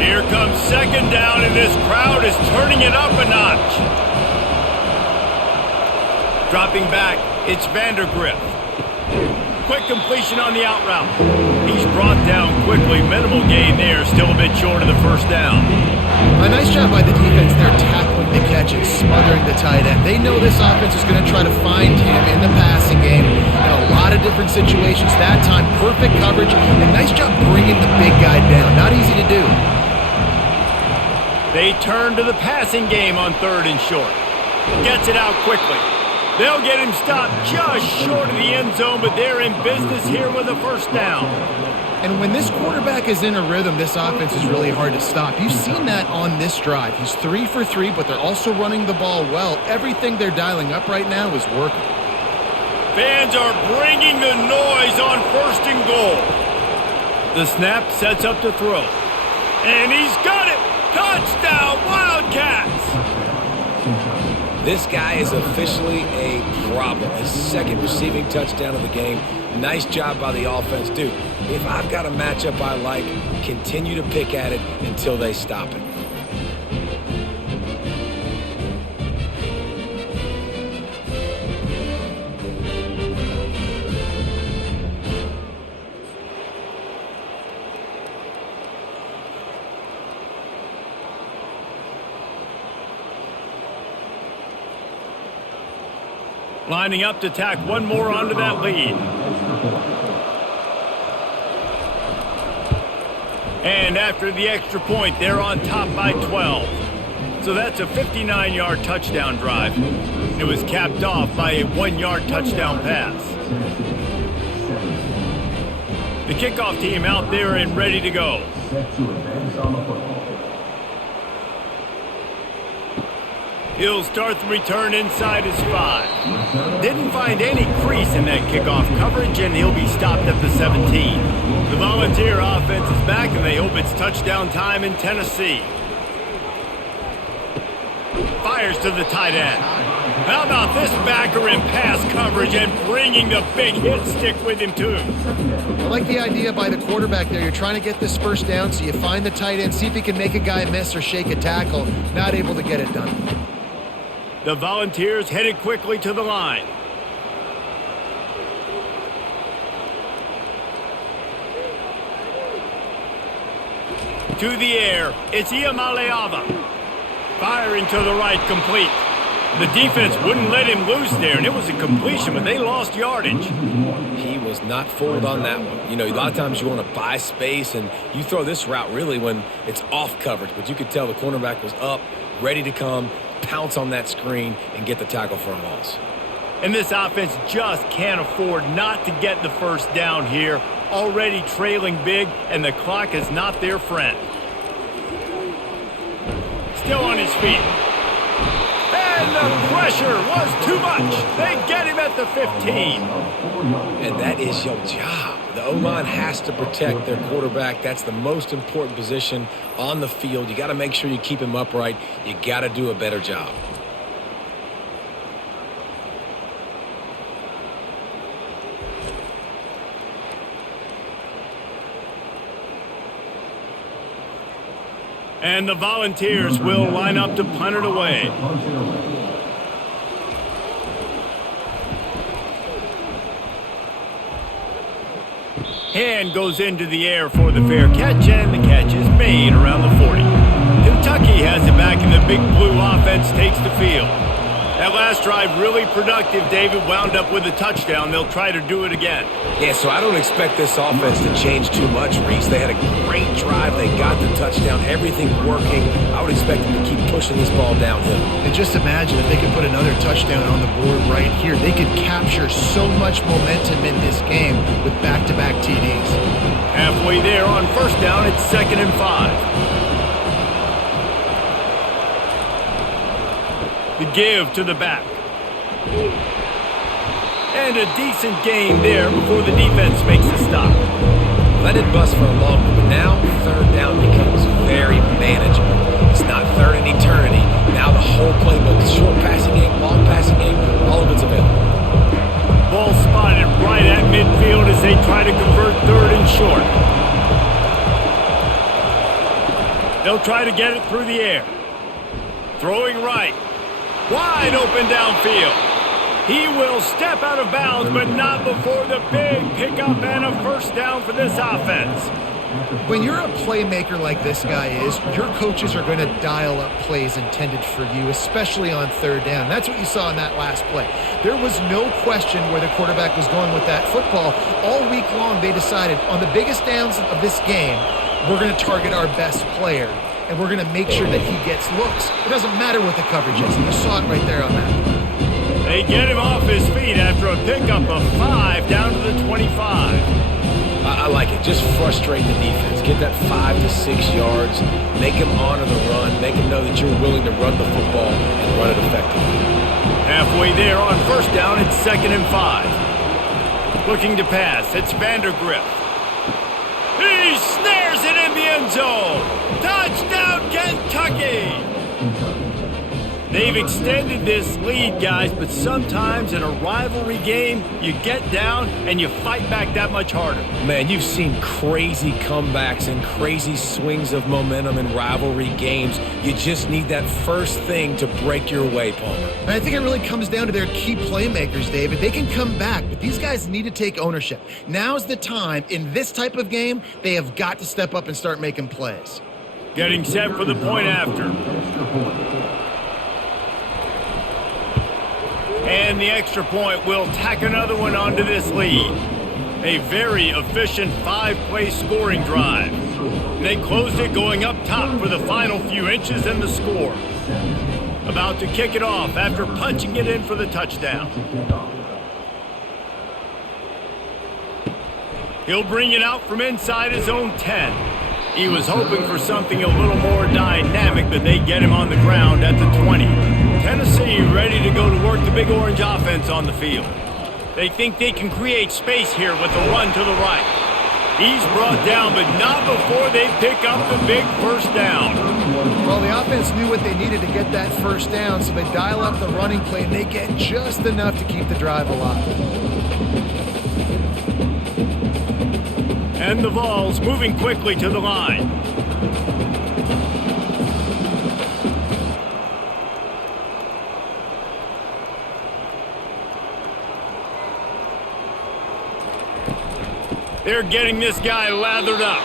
Here comes second down, and this crowd is turning it up a notch. Dropping back, it's Vandergriff. Quick completion on the out route. He's brought down quickly. Minimal gain there, still a bit short of the first down. A nice job by the defense there tackling the catch and smothering the tight end. They know this offense is going to try to find him in the passing game in a lot of different situations. That time, perfect coverage, and nice job bringing the big guy down. Not easy to do. They turn to the passing game on third and short. Gets it out quickly. They'll get him stopped just short of the end zone, but they're in business here with a first down. And when this quarterback is in a rhythm, this offense is really hard to stop. You've seen that on this drive. He's 3 for 3, but they're also running the ball well. Everything they're dialing up right now is working. Fans are bringing the noise on first and goal. The snap sets up to throw. And he's got it! Touchdown, Wildcats! This guy is officially a problem. His second receiving touchdown of the game. Nice job by the offense. Dude, if I've got a matchup I like, continue to pick at it until they stop it. Lining up to tack one more onto that lead. And after the extra point, they're on top by 12. So that's a 59-yard touchdown drive. It was capped off by a 1-yard touchdown pass. The kickoff team out there and ready to go. He'll start the return inside his 5. Didn't find any crease in that kickoff coverage, and he'll be stopped at the 17. The Volunteer offense is back, and they hope it's touchdown time in Tennessee. Fires to the tight end. How about this backer in pass coverage and bringing the big hit stick with him, too? I like the idea by the quarterback there. You're trying to get this first down, so you find the tight end, see if he can make a guy miss or shake a tackle. Not able to get it done. The Volunteers headed quickly to the line. To the air, it's Iamaleava. Firing to the right, complete. The defense wouldn't let him loose there, and it was a completion, but they lost yardage. He was not fooled on that one. You know, a lot of times you want to buy space, and you throw this route really when it's off coverage, but you could tell the cornerback was up, ready to come, pounce on that screen, and get the tackle for a loss. And this offense just can't afford not to get the first down here. Already trailing big, and the clock is not their friend. Still on his feet. And And the pressure was too much. They get him at the 15. And that is your job. The O-line has to protect their quarterback. That's the most important position on the field. You got to make sure you keep him upright. You got to do a better job. And the Volunteers will line up to punt it away. Hand goes into the air for the fair catch, and the catch is made around the 40. Kentucky has it back, and the Big Blue offense takes the field. That last drive really productive. David wound up with a touchdown. They'll try to do it again. Yeah, so I don't expect this offense to change too much, Reese. They had a great drive. They got the touchdown. Everything working. I would expect them to keep pushing this ball downhill. And just imagine if they could put another touchdown on the board right here. They could capture so much momentum in this game with back-to-back TDs. Halfway there on first down, it's 2nd and 5. The give to the back. And a decent gain there before the defense makes a stop. Let it bust for a long one, but now 3rd down becomes very manageable. It's not 3rd and eternity. Now the whole playbook, short passing game, long passing game, all of it's available. Ball spotted right at midfield as they try to convert 3rd and short. They'll try to get it through the air. Throwing right. Wide open downfield. He will step out of bounds, but not before the big pickup and a first down for this offense. When you're a playmaker like this guy is, your coaches are going to dial up plays intended for you, especially on 3rd down. That's what you saw in that last play. There was no question where the quarterback was going with that football. All week long, they decided on the biggest downs of this game, we're going to target our best player. And we're going to make sure that he gets looks. It doesn't matter what the coverage is. You saw it right there on that. They get him off his feet after a pickup of 5 down to the 25. I like it. Just frustrate the defense. Get that 5 to 6 yards. Make them honor the run. Make them know that you're willing to run the football and run it effectively. Halfway there on first down, it's 2nd and 5. Looking to pass, it's Vandergrift. He snares it in the end zone. Touchdown, Kentucky! They've extended this lead, guys, but sometimes in a rivalry game, you get down and you fight back that much harder. Man, you've seen crazy comebacks and crazy swings of momentum in rivalry games. You just need that first thing to break your way, Palmer. And I think it really comes down to their key playmakers, David. They can come back, but these guys need to take ownership. Now's the time. In this type of game, they have got to step up and start making plays. Getting set for the point after. And the extra point will tack another one onto this lead. A very efficient 5-play scoring drive. And they closed it going up top for the final few inches and the score. About to kick it off after punching it in for the touchdown. He'll bring it out from inside his own 10. He was hoping for something a little more dynamic, but they get him on the ground at the 20. Tennessee ready to go to work the Big Orange offense on the field. They think they can create space here with a run to the right. He's brought down, but not before they pick up the big first down. Well, the offense knew what they needed to get that first down, so they dial up the running play, and they get just enough to keep the drive alive. And the Vols moving quickly to the line. They're getting this guy lathered up.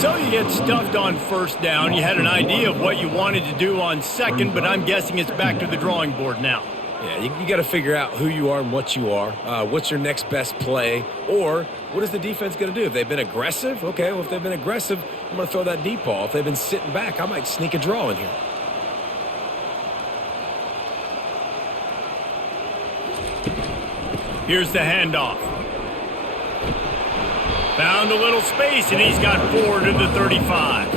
So you get stuffed on first down. You had an idea of what you wanted to do on second, but I'm guessing it's back to the drawing board now. Yeah, you got to figure out who you are and what you are. What's your next best play? Or what is the defense going to do? If they've been aggressive, okay, well, if they've been aggressive, I'm going to throw that deep ball. If they've been sitting back, I might sneak a draw in here. Here's the handoff. Found a little space, and he's got 4 to the 35.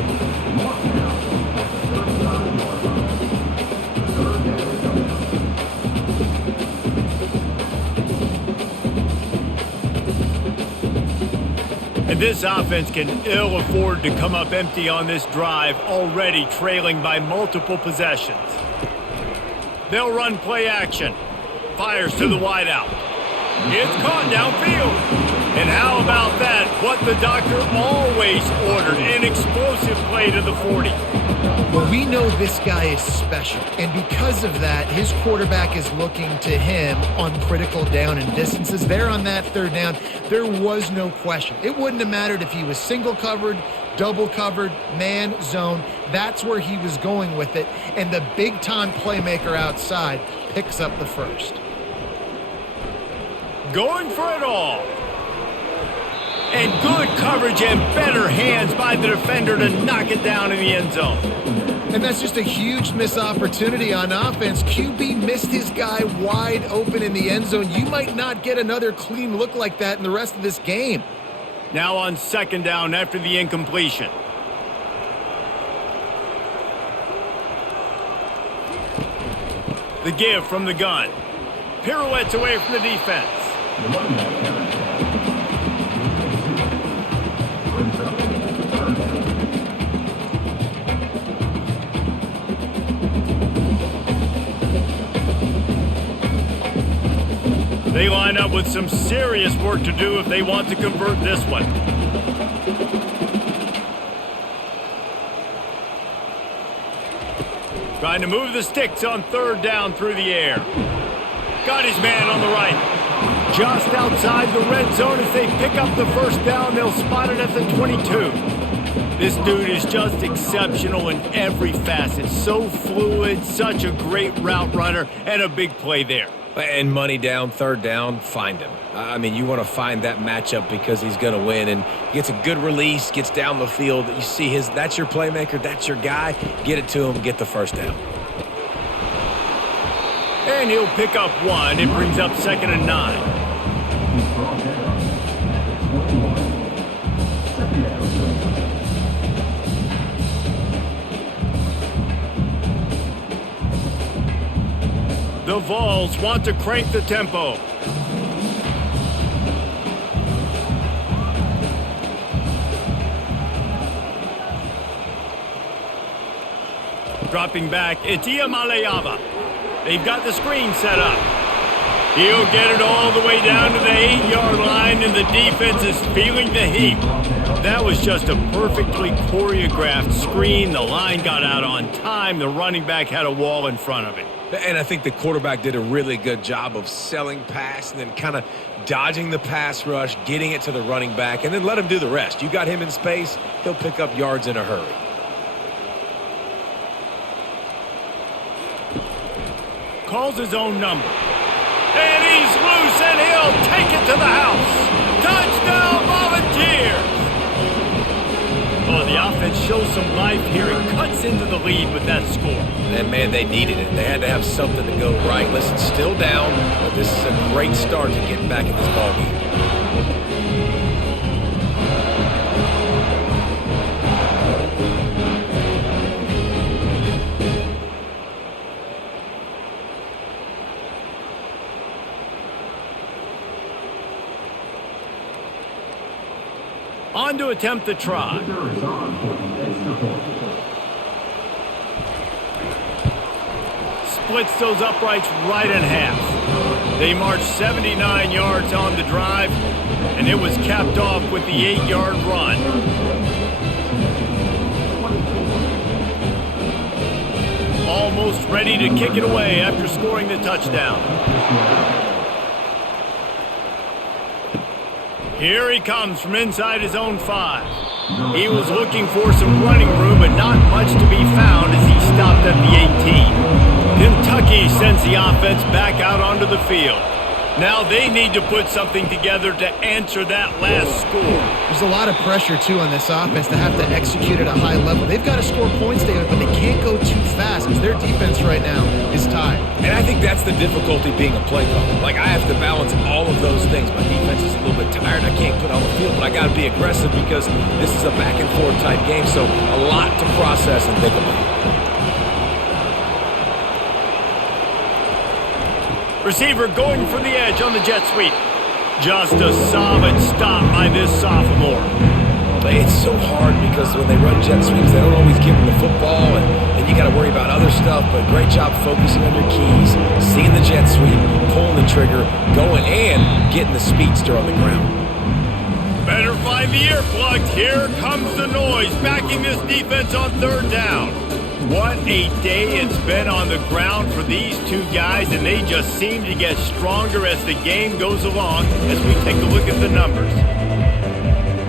And this offense can ill afford to come up empty on this drive, already trailing by multiple possessions. They'll run play action. Fires to the wideout. It's caught downfield. And how about that? What the doctor always ordered, an explosive play to the 40. Well, we know this guy is special, and because of that, his quarterback is looking to him on critical down and distances. There on that third down, there was no question. It wouldn't have mattered if he was single covered, double covered, man, zone. That's where he was going with it, and the big-time playmaker outside picks up the first. Going for it all. And good coverage and better hands by the defender to knock it down in the end zone. And that's just a huge missed opportunity on offense. QB missed his guy wide open in the end zone. You might not get another clean look like that in the rest of this game. Now on second down after the incompletion. The give from the gun. Pirouettes away from the defense. They line up with some serious work to do if they want to convert this one. Trying to move the sticks on third down through the air. Got his man on the right. Just outside the red zone as they pick up the first down. They'll spot it at the 22. This dude is just exceptional in every facet. So fluid, such a great route runner, and a big play there. And money down, third down, find him. I mean, you want to find that matchup because he's going to win. And gets a good release, gets down the field. You see that's your playmaker, that's your guy. Get it to him, get the first down. And he'll pick up one. It brings up 2nd and 9. The Vols want to crank the tempo. Dropping back, it's Iamaleava. They've got the screen set up. He'll get it all the way down to the 8-yard line, and the defense is feeling the heat. That was just a perfectly choreographed screen. The line got out on time. The running back had a wall in front of him. And I think the quarterback did a really good job of selling pass and then kind of dodging the pass rush, getting it to the running back, and then let him do the rest. You got him in space, he'll pick up yards in a hurry. Calls his own number. And he's loose, and he'll take it to the house. Touchdown, Volunteers! Oh, the offense shows some life here and cuts into the lead with that score. And, man, they needed it. They had to have something to go right. Listen, still down, but this is a great start to getting back in this ballgame. On to attempt the try. Splits those uprights right in half. They marched 79 yards on the drive, and it was capped off with the 8-yard run. Almost ready to kick it away after scoring the touchdown. Here he comes from inside his own 5. He was looking for some running room, but not much to be found as he stopped at the 18. Kentucky sends the offense back out onto the field. Now they need to put something together to answer that last score. There's a lot of pressure, too, on this offense to have to execute at a high level. They've got to score points, David, but they can't go too fast because their defense right now is tied. And I think that's the difficulty being a play caller. Like, I have to balance all of those things. My defense is a little bit tired. I can't put on the field, but I got to be aggressive because this is a back-and-forth type game, so a lot to process and think about. Receiver going for the edge on the jet sweep. Just a solid stop by this sophomore. It's so hard because when they run jet sweeps, they don't always give them the football, and you got to worry about other stuff, but great job focusing on your keys, seeing the jet sweep, pulling the trigger, going, and getting the speedster on the ground. Better find the earplugs. Here comes the noise, backing this defense on third down. What a day it's been on the ground for these two guys, and they just seem to get stronger as the game goes along as we take a look at the numbers.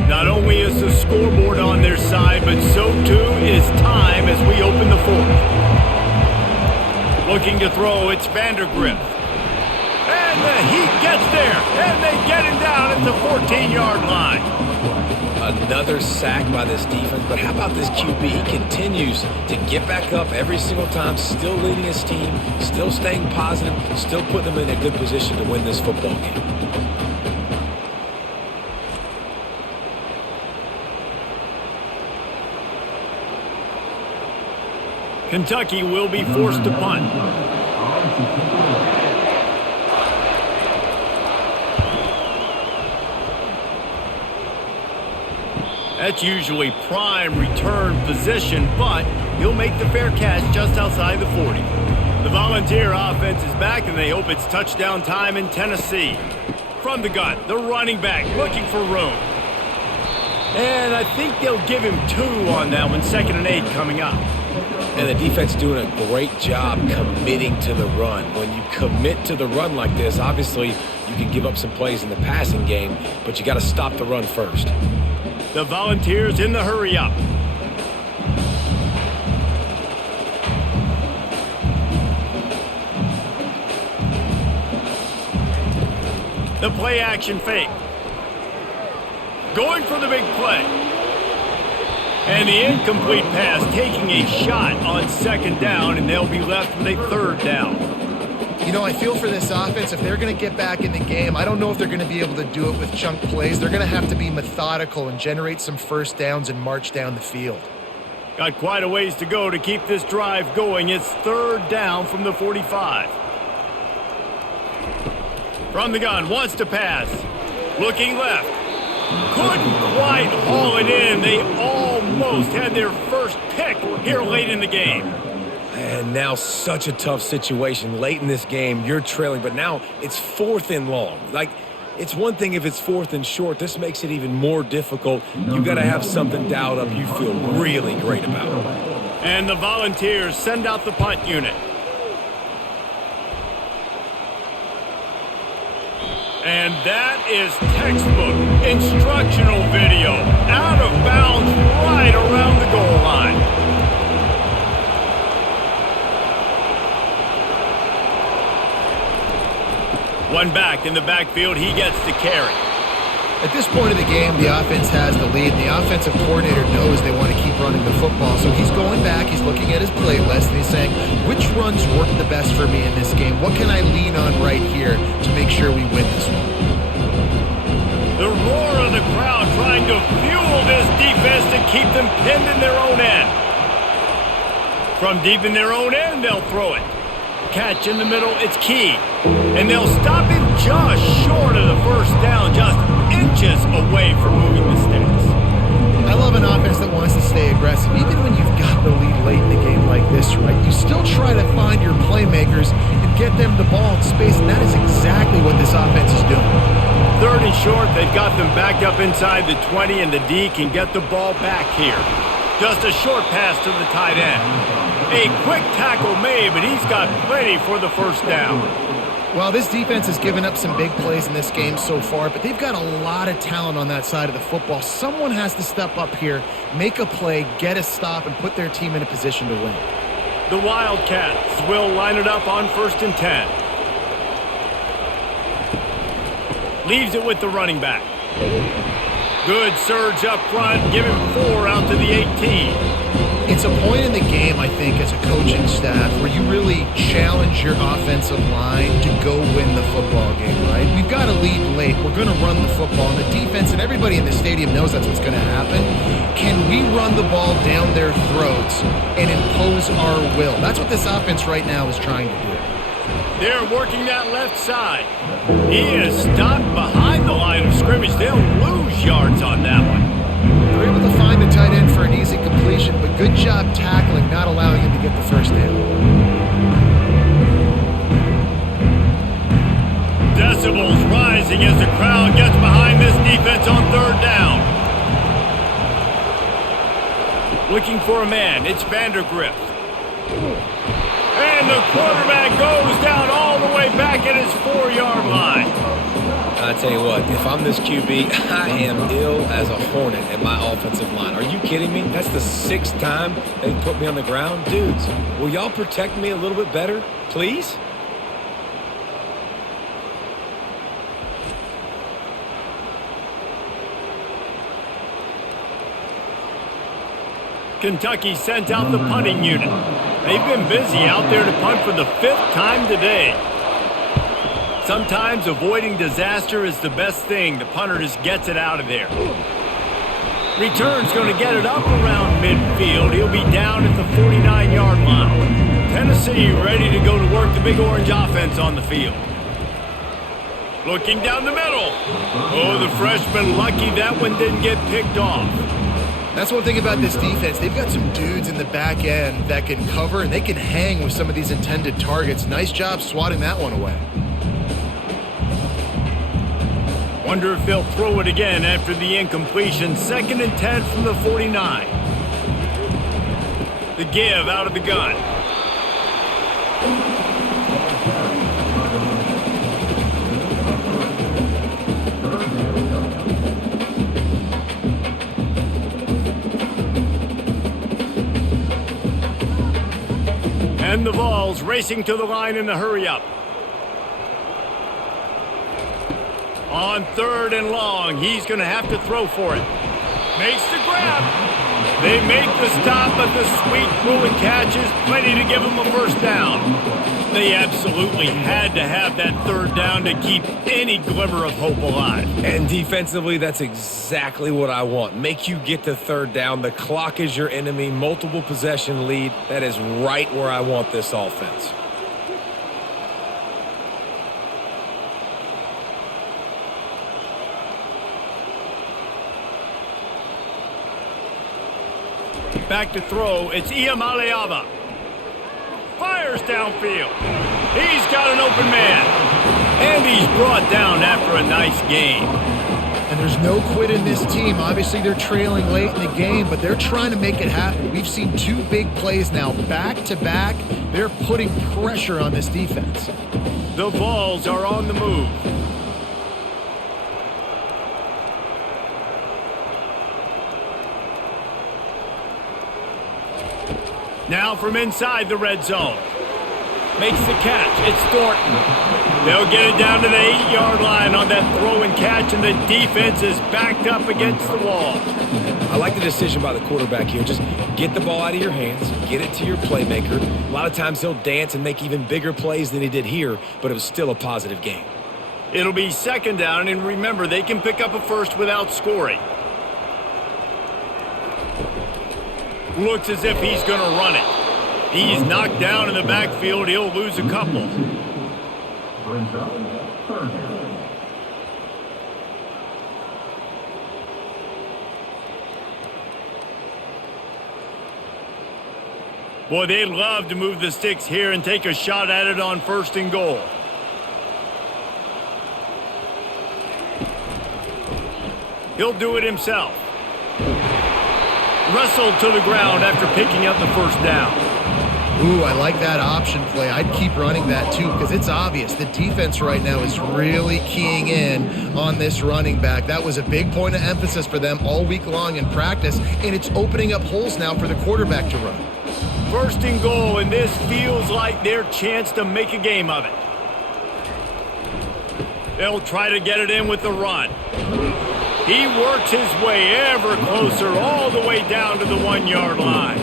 Not only is the scoreboard on their side, but so too is time as we open the fourth. Looking to throw, it's Vandergrift. And the Heat gets there, and they get him down at the 14-yard line. Another sack by this defense, but how about this QB? He continues to get back up every single time, still leading his team, still staying positive, still putting them in a good position to win this football game. Kentucky will be forced to punt. That's usually prime return position, but he'll make the fair catch just outside the 40. The Volunteer offense is back, and they hope it's touchdown time in Tennessee. From the gun, the running back looking for room. And I think they'll give him 2 on that one, 2nd and 8 coming up. And the defense doing a great job committing to the run. When you commit to the run like this, obviously you can give up some plays in the passing game, but you got to stop the run first. The Volunteers in the hurry up. The play action fake. Going for the big play. And the incomplete pass, taking a shot on 2nd down, and they'll be left with a 3rd down. You know, I feel for this offense, if they're going to get back in the game, I don't know if they're going to be able to do it with chunk plays. They're going to have to be methodical and generate some first downs and march down the field. Got quite a ways to go to keep this drive going. It's 3rd down from the 45. From the gun, wants to pass. Looking left. Couldn't quite haul it in. They almost had their first pick here late in the game. And now such a tough situation. Late in this game, you're trailing, but now it's 4th and long. Like, it's one thing if it's 4th and short. This makes it even more difficult. You got to have something dialed up you feel really great about. And the Volunteers send out the punt unit. And that is textbook instructional video. Out of bounds right around the goal line. One back in the backfield, he gets the carry. At this point of the game, the offense has the lead, and the offensive coordinator knows they want to keep running the football. So he's going back, he's looking at his playlist, and he's saying, which runs work the best for me in this game? What can I lean on right here to make sure we win this one? The roar of the crowd trying to fuel this defense to keep them pinned in their own end. From deep in their own end, they'll throw it. Catch in the middle, it's key. And they'll stop him just short of the first down, just inches away from moving the sticks. I love an offense that wants to stay aggressive. Even when you've got the lead late in the game like this, right, you still try to find your playmakers and get them the ball in space, and that is exactly what this offense is doing. 3rd and short, they've got them backed up inside the 20, and the D can get the ball back here. Just a short pass to the tight end. A quick tackle made, but he's got plenty for the first down. Well, this defense has given up some big plays in this game so far, but they've got a lot of talent on that side of the football. Someone has to step up here, make a play, get a stop, and put their team in a position to win. The Wildcats will line it up on 1st and 10. Leaves it with the running back. Good surge up front, give him 4 out to the 18. It's a point in the game, I think, as a coaching staff where you really challenge your offensive line to go win the football game, right? We've got to lead late. We're going to run the football. And the defense and everybody in the stadium knows that's what's going to happen. Can we run the ball down their throats and impose our will? That's what this offense right now is trying to do. They're working that left side. He is stopped behind Good job tackling, not allowing him to get the first down. Decibels rising as the crowd gets behind this defense on third down. Looking for a man, it's Vandergrift. And the quarterback goes down all the way back at his 4-yard line. I tell you what, if I'm this QB, I am ill as a hornet at my offensive line. Are you kidding me? That's the 6th time they've put me on the ground. Dudes, will y'all protect me a little bit better, please? Kentucky sent out the punting unit. They've been busy out there to punt for the 5th time today. Sometimes avoiding disaster is the best thing. The punter just gets it out of there. Return's going to get it up around midfield. He'll be down at the 49-yard line. Tennessee ready to go to work the Big Orange offense on the field. Looking down the middle. Oh, the freshman lucky that one didn't get picked off. That's one thing about this defense. They've got some dudes in the back end that can cover, and they can hang with some of these intended targets. Nice job swatting that one away. Wonder if they'll throw it again after the incompletion. 2nd and 10 from the 49. The give out of the gun. And the Vols racing to the line in the hurry-up. On 3rd and long, he's going to have to throw for it. Makes the grab. They make the stop, but the sweet throw and catch is plenty to give them a first down. They absolutely had to have that 3rd down to keep any glimmer of hope alive. And defensively, that's exactly what I want. Make you get to 3rd down. The clock is your enemy. Multiple possession lead. That is right where I want this offense. Back to throw, it's Iamaleava. Fires downfield. He's got an open man. And he's brought down after a nice game. And there's no quit in this team. Obviously, they're trailing late in the game, but they're trying to make it happen. We've seen 2 big plays now, back-to-back. They're putting pressure on this defense. The Vols are on the move. Now from inside the red zone. Makes the catch. It's Thornton. They'll get it down to the 8-yard line on that throw and catch, and the defense is backed up against the wall. I like the decision by the quarterback here. Just get the ball out of your hands, get it to your playmaker. A lot of times he'll dance and make even bigger plays than he did here, but it was still a positive game. It'll be 2nd down, and remember, they can pick up a first without scoring. Looks as if he's going to run it. He's knocked down in the backfield. He'll lose a couple. Boy, they'd love to move the sticks here and take a shot at it on 1st and goal. He'll do it himself. Wrestled to the ground after picking up the first down. Ooh, I like that option play. I'd keep running that too because it's obvious the defense right now is really keying in on this running back. That was a big point of emphasis for them all week long in practice, and it's opening up holes now for the quarterback to run. 1st and goal, and this feels like their chance to make a game of it. They'll try to get it in with the run. He works his way ever closer all the way down to the 1-yard line.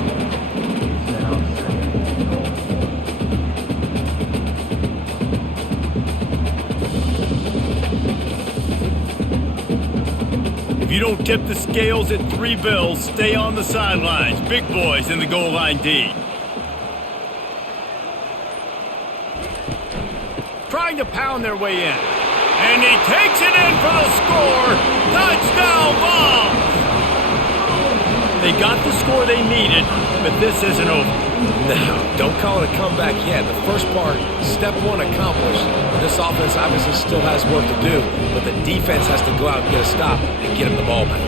If you don't tip the scales at 3 bills, stay on the sidelines. Big boys in the goal line D. Trying to pound their way in. And he takes it in for the score. Touchdown, Vols! They got the score they needed, but this isn't over. No, don't call it a comeback yet. The first part, step one accomplished. This offense obviously still has work to do, but the defense has to go out and get a stop and get him the ball back.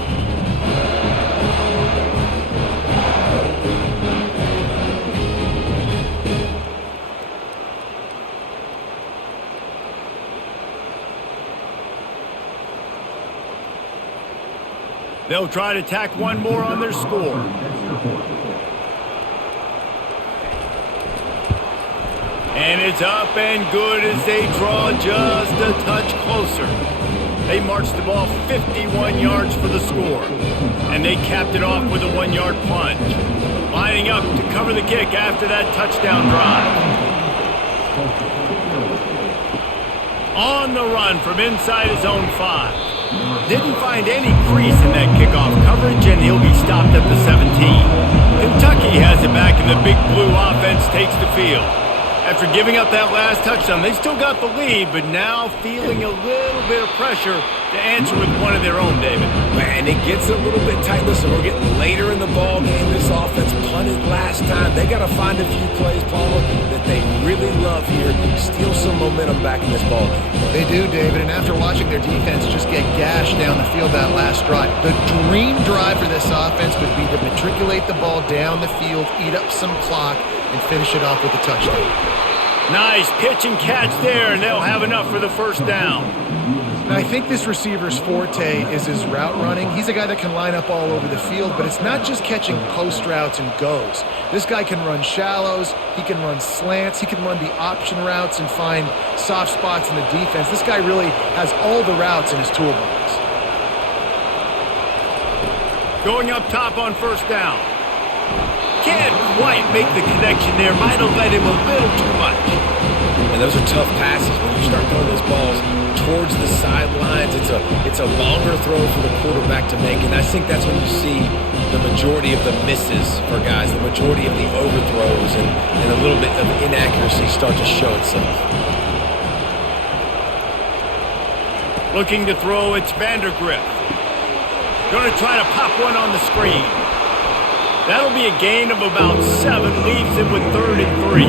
They'll try to tack one more on their score. And it's up and good as they draw just a touch closer. They marched the ball 51 yards for the score. And they capped it off with a 1-yard plunge. Lining up to cover the kick after that touchdown drive. On the run from inside his own 5. Didn't find any crease in that kickoff coverage, and he'll be stopped at the 17. Kentucky has it back, and the Big Blue offense takes the field. After giving up that last touchdown, they still got the lead, but now feeling a little bit of pressure to answer with one of their own, David. Man, it gets a little bit tight. Listen, we're getting later in the ball game. This offense punted last time. They got to find a few plays, Palmer, that they really love here. Steal some momentum back in this ball game. They do, David, and after watching their defense just get gashed down the field that last drive, the dream drive for this offense would be to matriculate the ball down the field, eat up some clock, and finish it off with a touchdown. Nice pitch and catch there, and they'll have enough for the first down. Now, I think this receiver's forte is his route running. He's a guy that can line up all over the field, but it's not just catching post routes and goes. This guy can run shallows, he can run slants, he can run the option routes and find soft spots in the defense. This guy really has all the routes in his toolbox. Going up top on first down. Can't quite make the connection there. Might have led him a little too much. And those are tough passes when you start throwing those balls towards the sidelines. It's a longer throw for the quarterback to make, and I think that's when you see the majority of the misses for guys, the majority of the overthrows, and a little bit of inaccuracy start to show itself. Looking to throw, it's Vandergrift. Going to try to pop one on the screen. That'll be a gain of about 7, leaves him with 3rd and 3.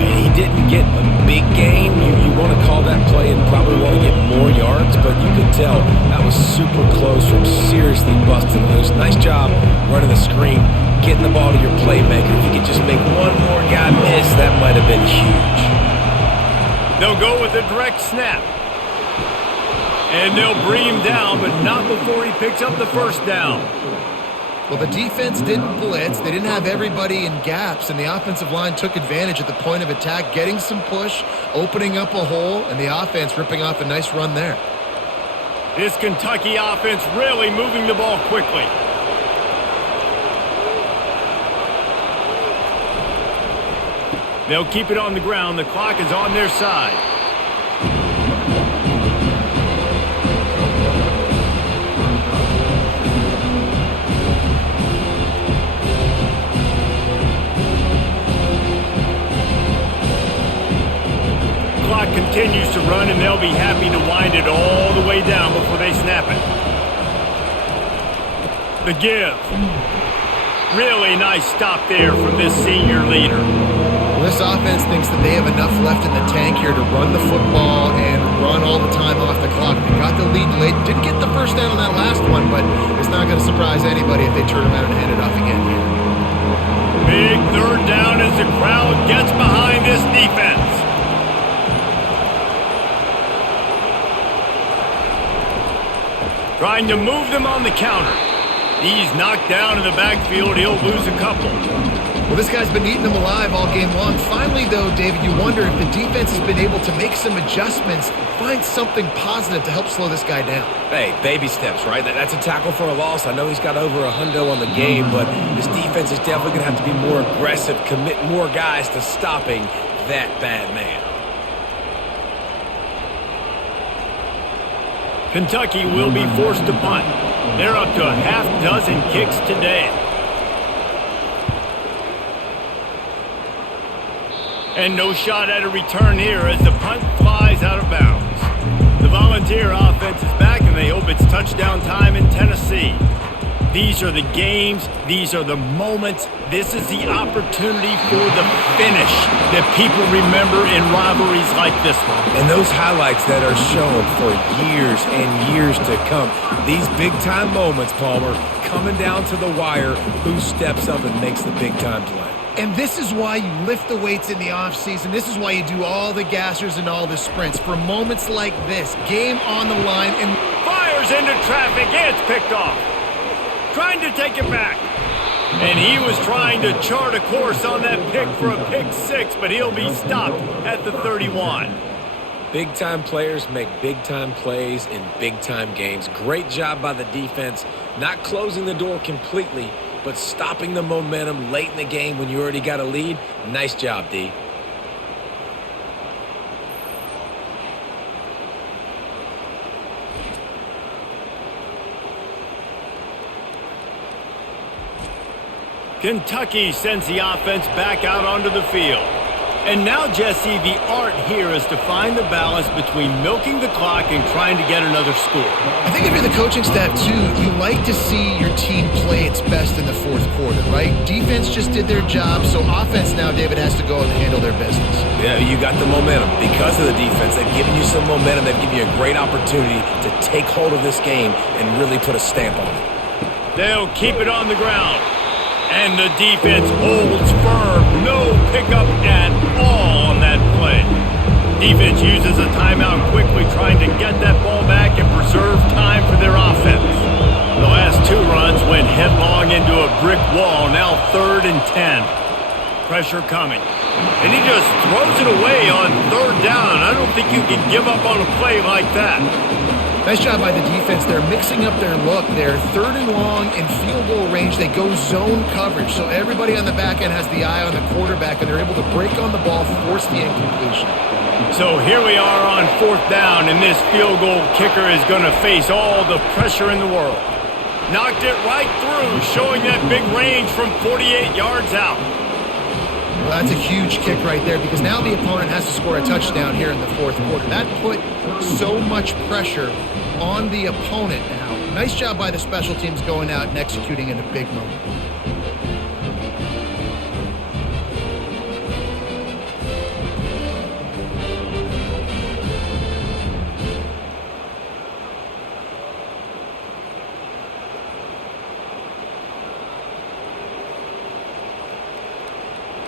He didn't get a big gain. You want to call that play and probably want to get more yards, but you could tell that was super close from seriously busting loose. Nice job running the screen, getting the ball to your playmaker. If you could just make one more guy miss, that might have been huge. They'll go with a direct snap. And they'll bring him down, but not before he picks up the first down. Well, the defense didn't blitz. They didn't have everybody in gaps, and the offensive line took advantage at the point of attack, getting some push, opening up a hole, and the offense ripping off a nice run there. This Kentucky offense really moving the ball quickly. They'll keep it on the ground. The clock is on their side. Clock continues to run, and they'll be happy to wind it all the way down before they snap it. The give. Really nice stop there from this senior leader. Well, this offense thinks that they have enough left in the tank here to run the football and run all the time off the clock. They got the lead late. Didn't get the first down on that last one, but it's not going to surprise anybody if they turn around and hand it off again here. Big 3rd down as the crowd gets behind this defense. Trying to move them on the counter. He's knocked down in the backfield. He'll lose a couple. Well, this guy's been eating them alive all game long. Finally, though, David, you wonder if the defense has been able to make some adjustments, find something positive to help slow this guy down. Hey, baby steps, right? That's a tackle for a loss. I know he's got over a hundo on the game, but this defense is definitely going to have to be more aggressive, commit more guys to stopping that bad man. Kentucky will be forced to punt. They're up to a half dozen kicks today. And no shot at a return here as the punt flies out of bounds. The Volunteer offense is back, and they hope it's touchdown time in Tennessee. These are the games. These are the moments. This is the opportunity for the finish that people remember in rivalries like this one. And those highlights that are shown for years and years to come. These big-time moments, Palmer, coming down to the wire, who steps up and makes the big-time play. And this is why you lift the weights in the offseason. This is why you do all the gassers and all the sprints. For moments like this, game on the line, and fires into traffic. It's picked off. Trying to take it back. And he was trying to chart a course on that pick for a pick six, but he'll be stopped at the 31. Big-time players make big-time plays in big-time games. Great job by the defense, not closing the door completely, but stopping the momentum late in the game when you already got a lead. Nice job, D. Kentucky sends the offense back out onto the field. And now, Jesse, the art here is to find the balance between milking the clock and trying to get another score. I think if you're the coaching staff, too, you like to see your team play its best in the fourth quarter, right? Defense just did their job, so offense now, David, has to go and handle their business. Yeah, you got the momentum. Because of the defense, they've given you some momentum. They've given you a great opportunity to take hold of this game and really put a stamp on it. They'll keep it on the ground. And the defense holds firm. No pickup at all on that play. Defense uses a timeout quickly, trying to get that ball back and preserve time for their offense. The last two runs went headlong into a brick wall. Now 3rd and 10. Pressure coming. And he just throws it away on 3rd down. I don't think you can give up on a play like that. Nice job by the defense. They're mixing up their look. They're 3rd and long in field goal range. They go zone coverage, so everybody on the back end has the eye on the quarterback, and they're able to break on the ball, force the incompletion. So here we are on 4th down, and this field goal kicker is going to face all the pressure in the world. Knocked it right through, showing that big range from 48 yards out. Well, that's a huge kick right there, because now the opponent has to score a touchdown here in the fourth quarter. That put so much pressure on the opponent now. Nice job by the special teams going out and executing in a big moment.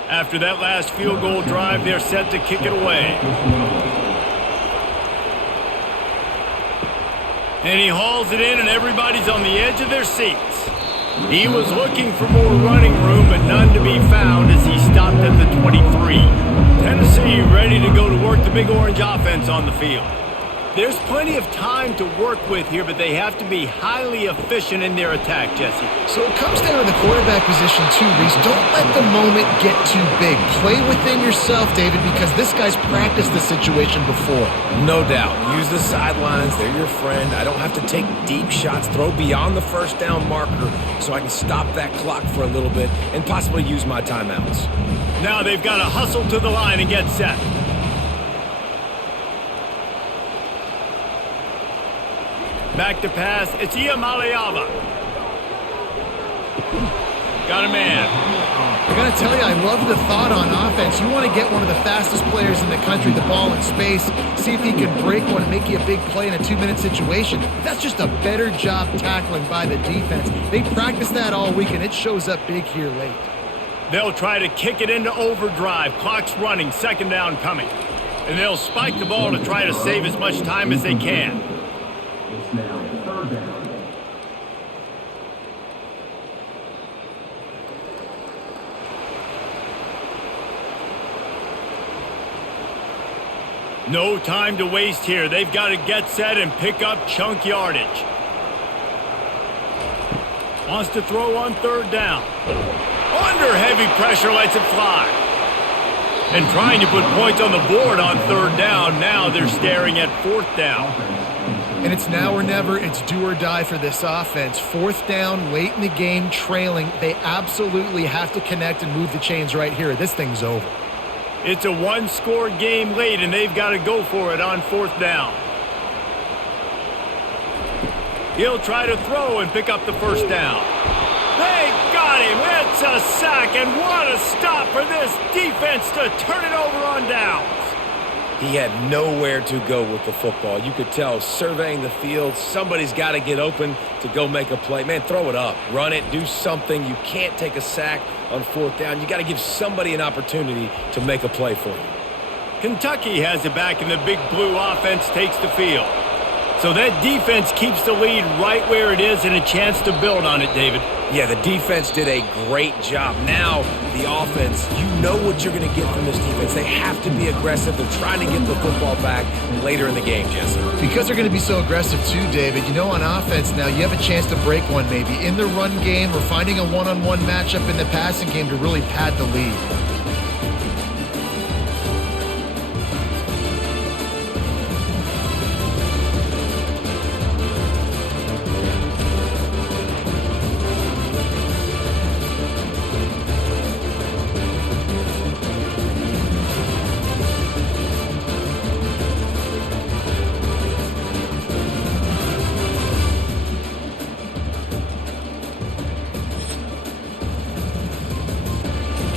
After that last field goal drive, they're set to kick it away. And he hauls it in, and everybody's on the edge of their seats. He was looking for more running room, but none to be found as he stopped at the 23. Tennessee ready to go to work the Big Orange offense on the field. There's plenty of time to work with here, but they have to be highly efficient in their attack, Jesse. So it comes down to the quarterback position too, Reese. Don't let the moment get too big. Play within yourself, David, because this guy's practiced the situation before. No doubt. Use the sidelines. They're your friend. I don't have to take deep shots. Throw beyond the 1st down marker so I can stop that clock for a little bit and possibly use my timeouts. Now they've got to hustle to the line and get set. Back to pass. It's Iamaleava. Got a man. I got to tell you, I love the thought on offense. You want to get one of the fastest players in the country, the ball in space, see if he can break one and make you a big play in a 2-minute situation. That's just a better job tackling by the defense. They practice that all week, and it shows up big here late. They'll try to kick it into overdrive. Clock's running. 2nd down coming. And they'll spike the ball to try to save as much time as they can. No time to waste here. They've got to get set and pick up chunk yardage. Wants to throw on 3rd down. Under heavy pressure, lets it fly. And trying to put points on the board on 3rd down. Now they're staring at 4th down. And it's now or never. It's do or die for this offense. 4th down, late in the game, trailing. They absolutely have to connect and move the chains right here. This thing's over. It's a one-score game late, and they've got to go for it on 4th down. He'll try to throw and pick up the first down. They got him. It's a sack, and what a stop for this defense to turn it over on downs. He had nowhere to go with the football. You could tell, surveying the field, somebody's got to get open to go make a play. Man, throw it up. Run it. Do something. You can't take a sack on fourth down. You got to give somebody an opportunity to make a play for you. Kentucky has it back, and the big blue offense takes the field. So that defense keeps the lead right where it is and a chance to build on it, David. Yeah, the defense did a great job. Now, the offense, you know what you're going to get from this defense. They have to be aggressive. They're trying to get the football back later in the game, Jesse. Because they're going to be so aggressive too, David, you know, on offense now, you have a chance to break one maybe in the run game or finding a one-on-one matchup in the passing game to really pad the lead.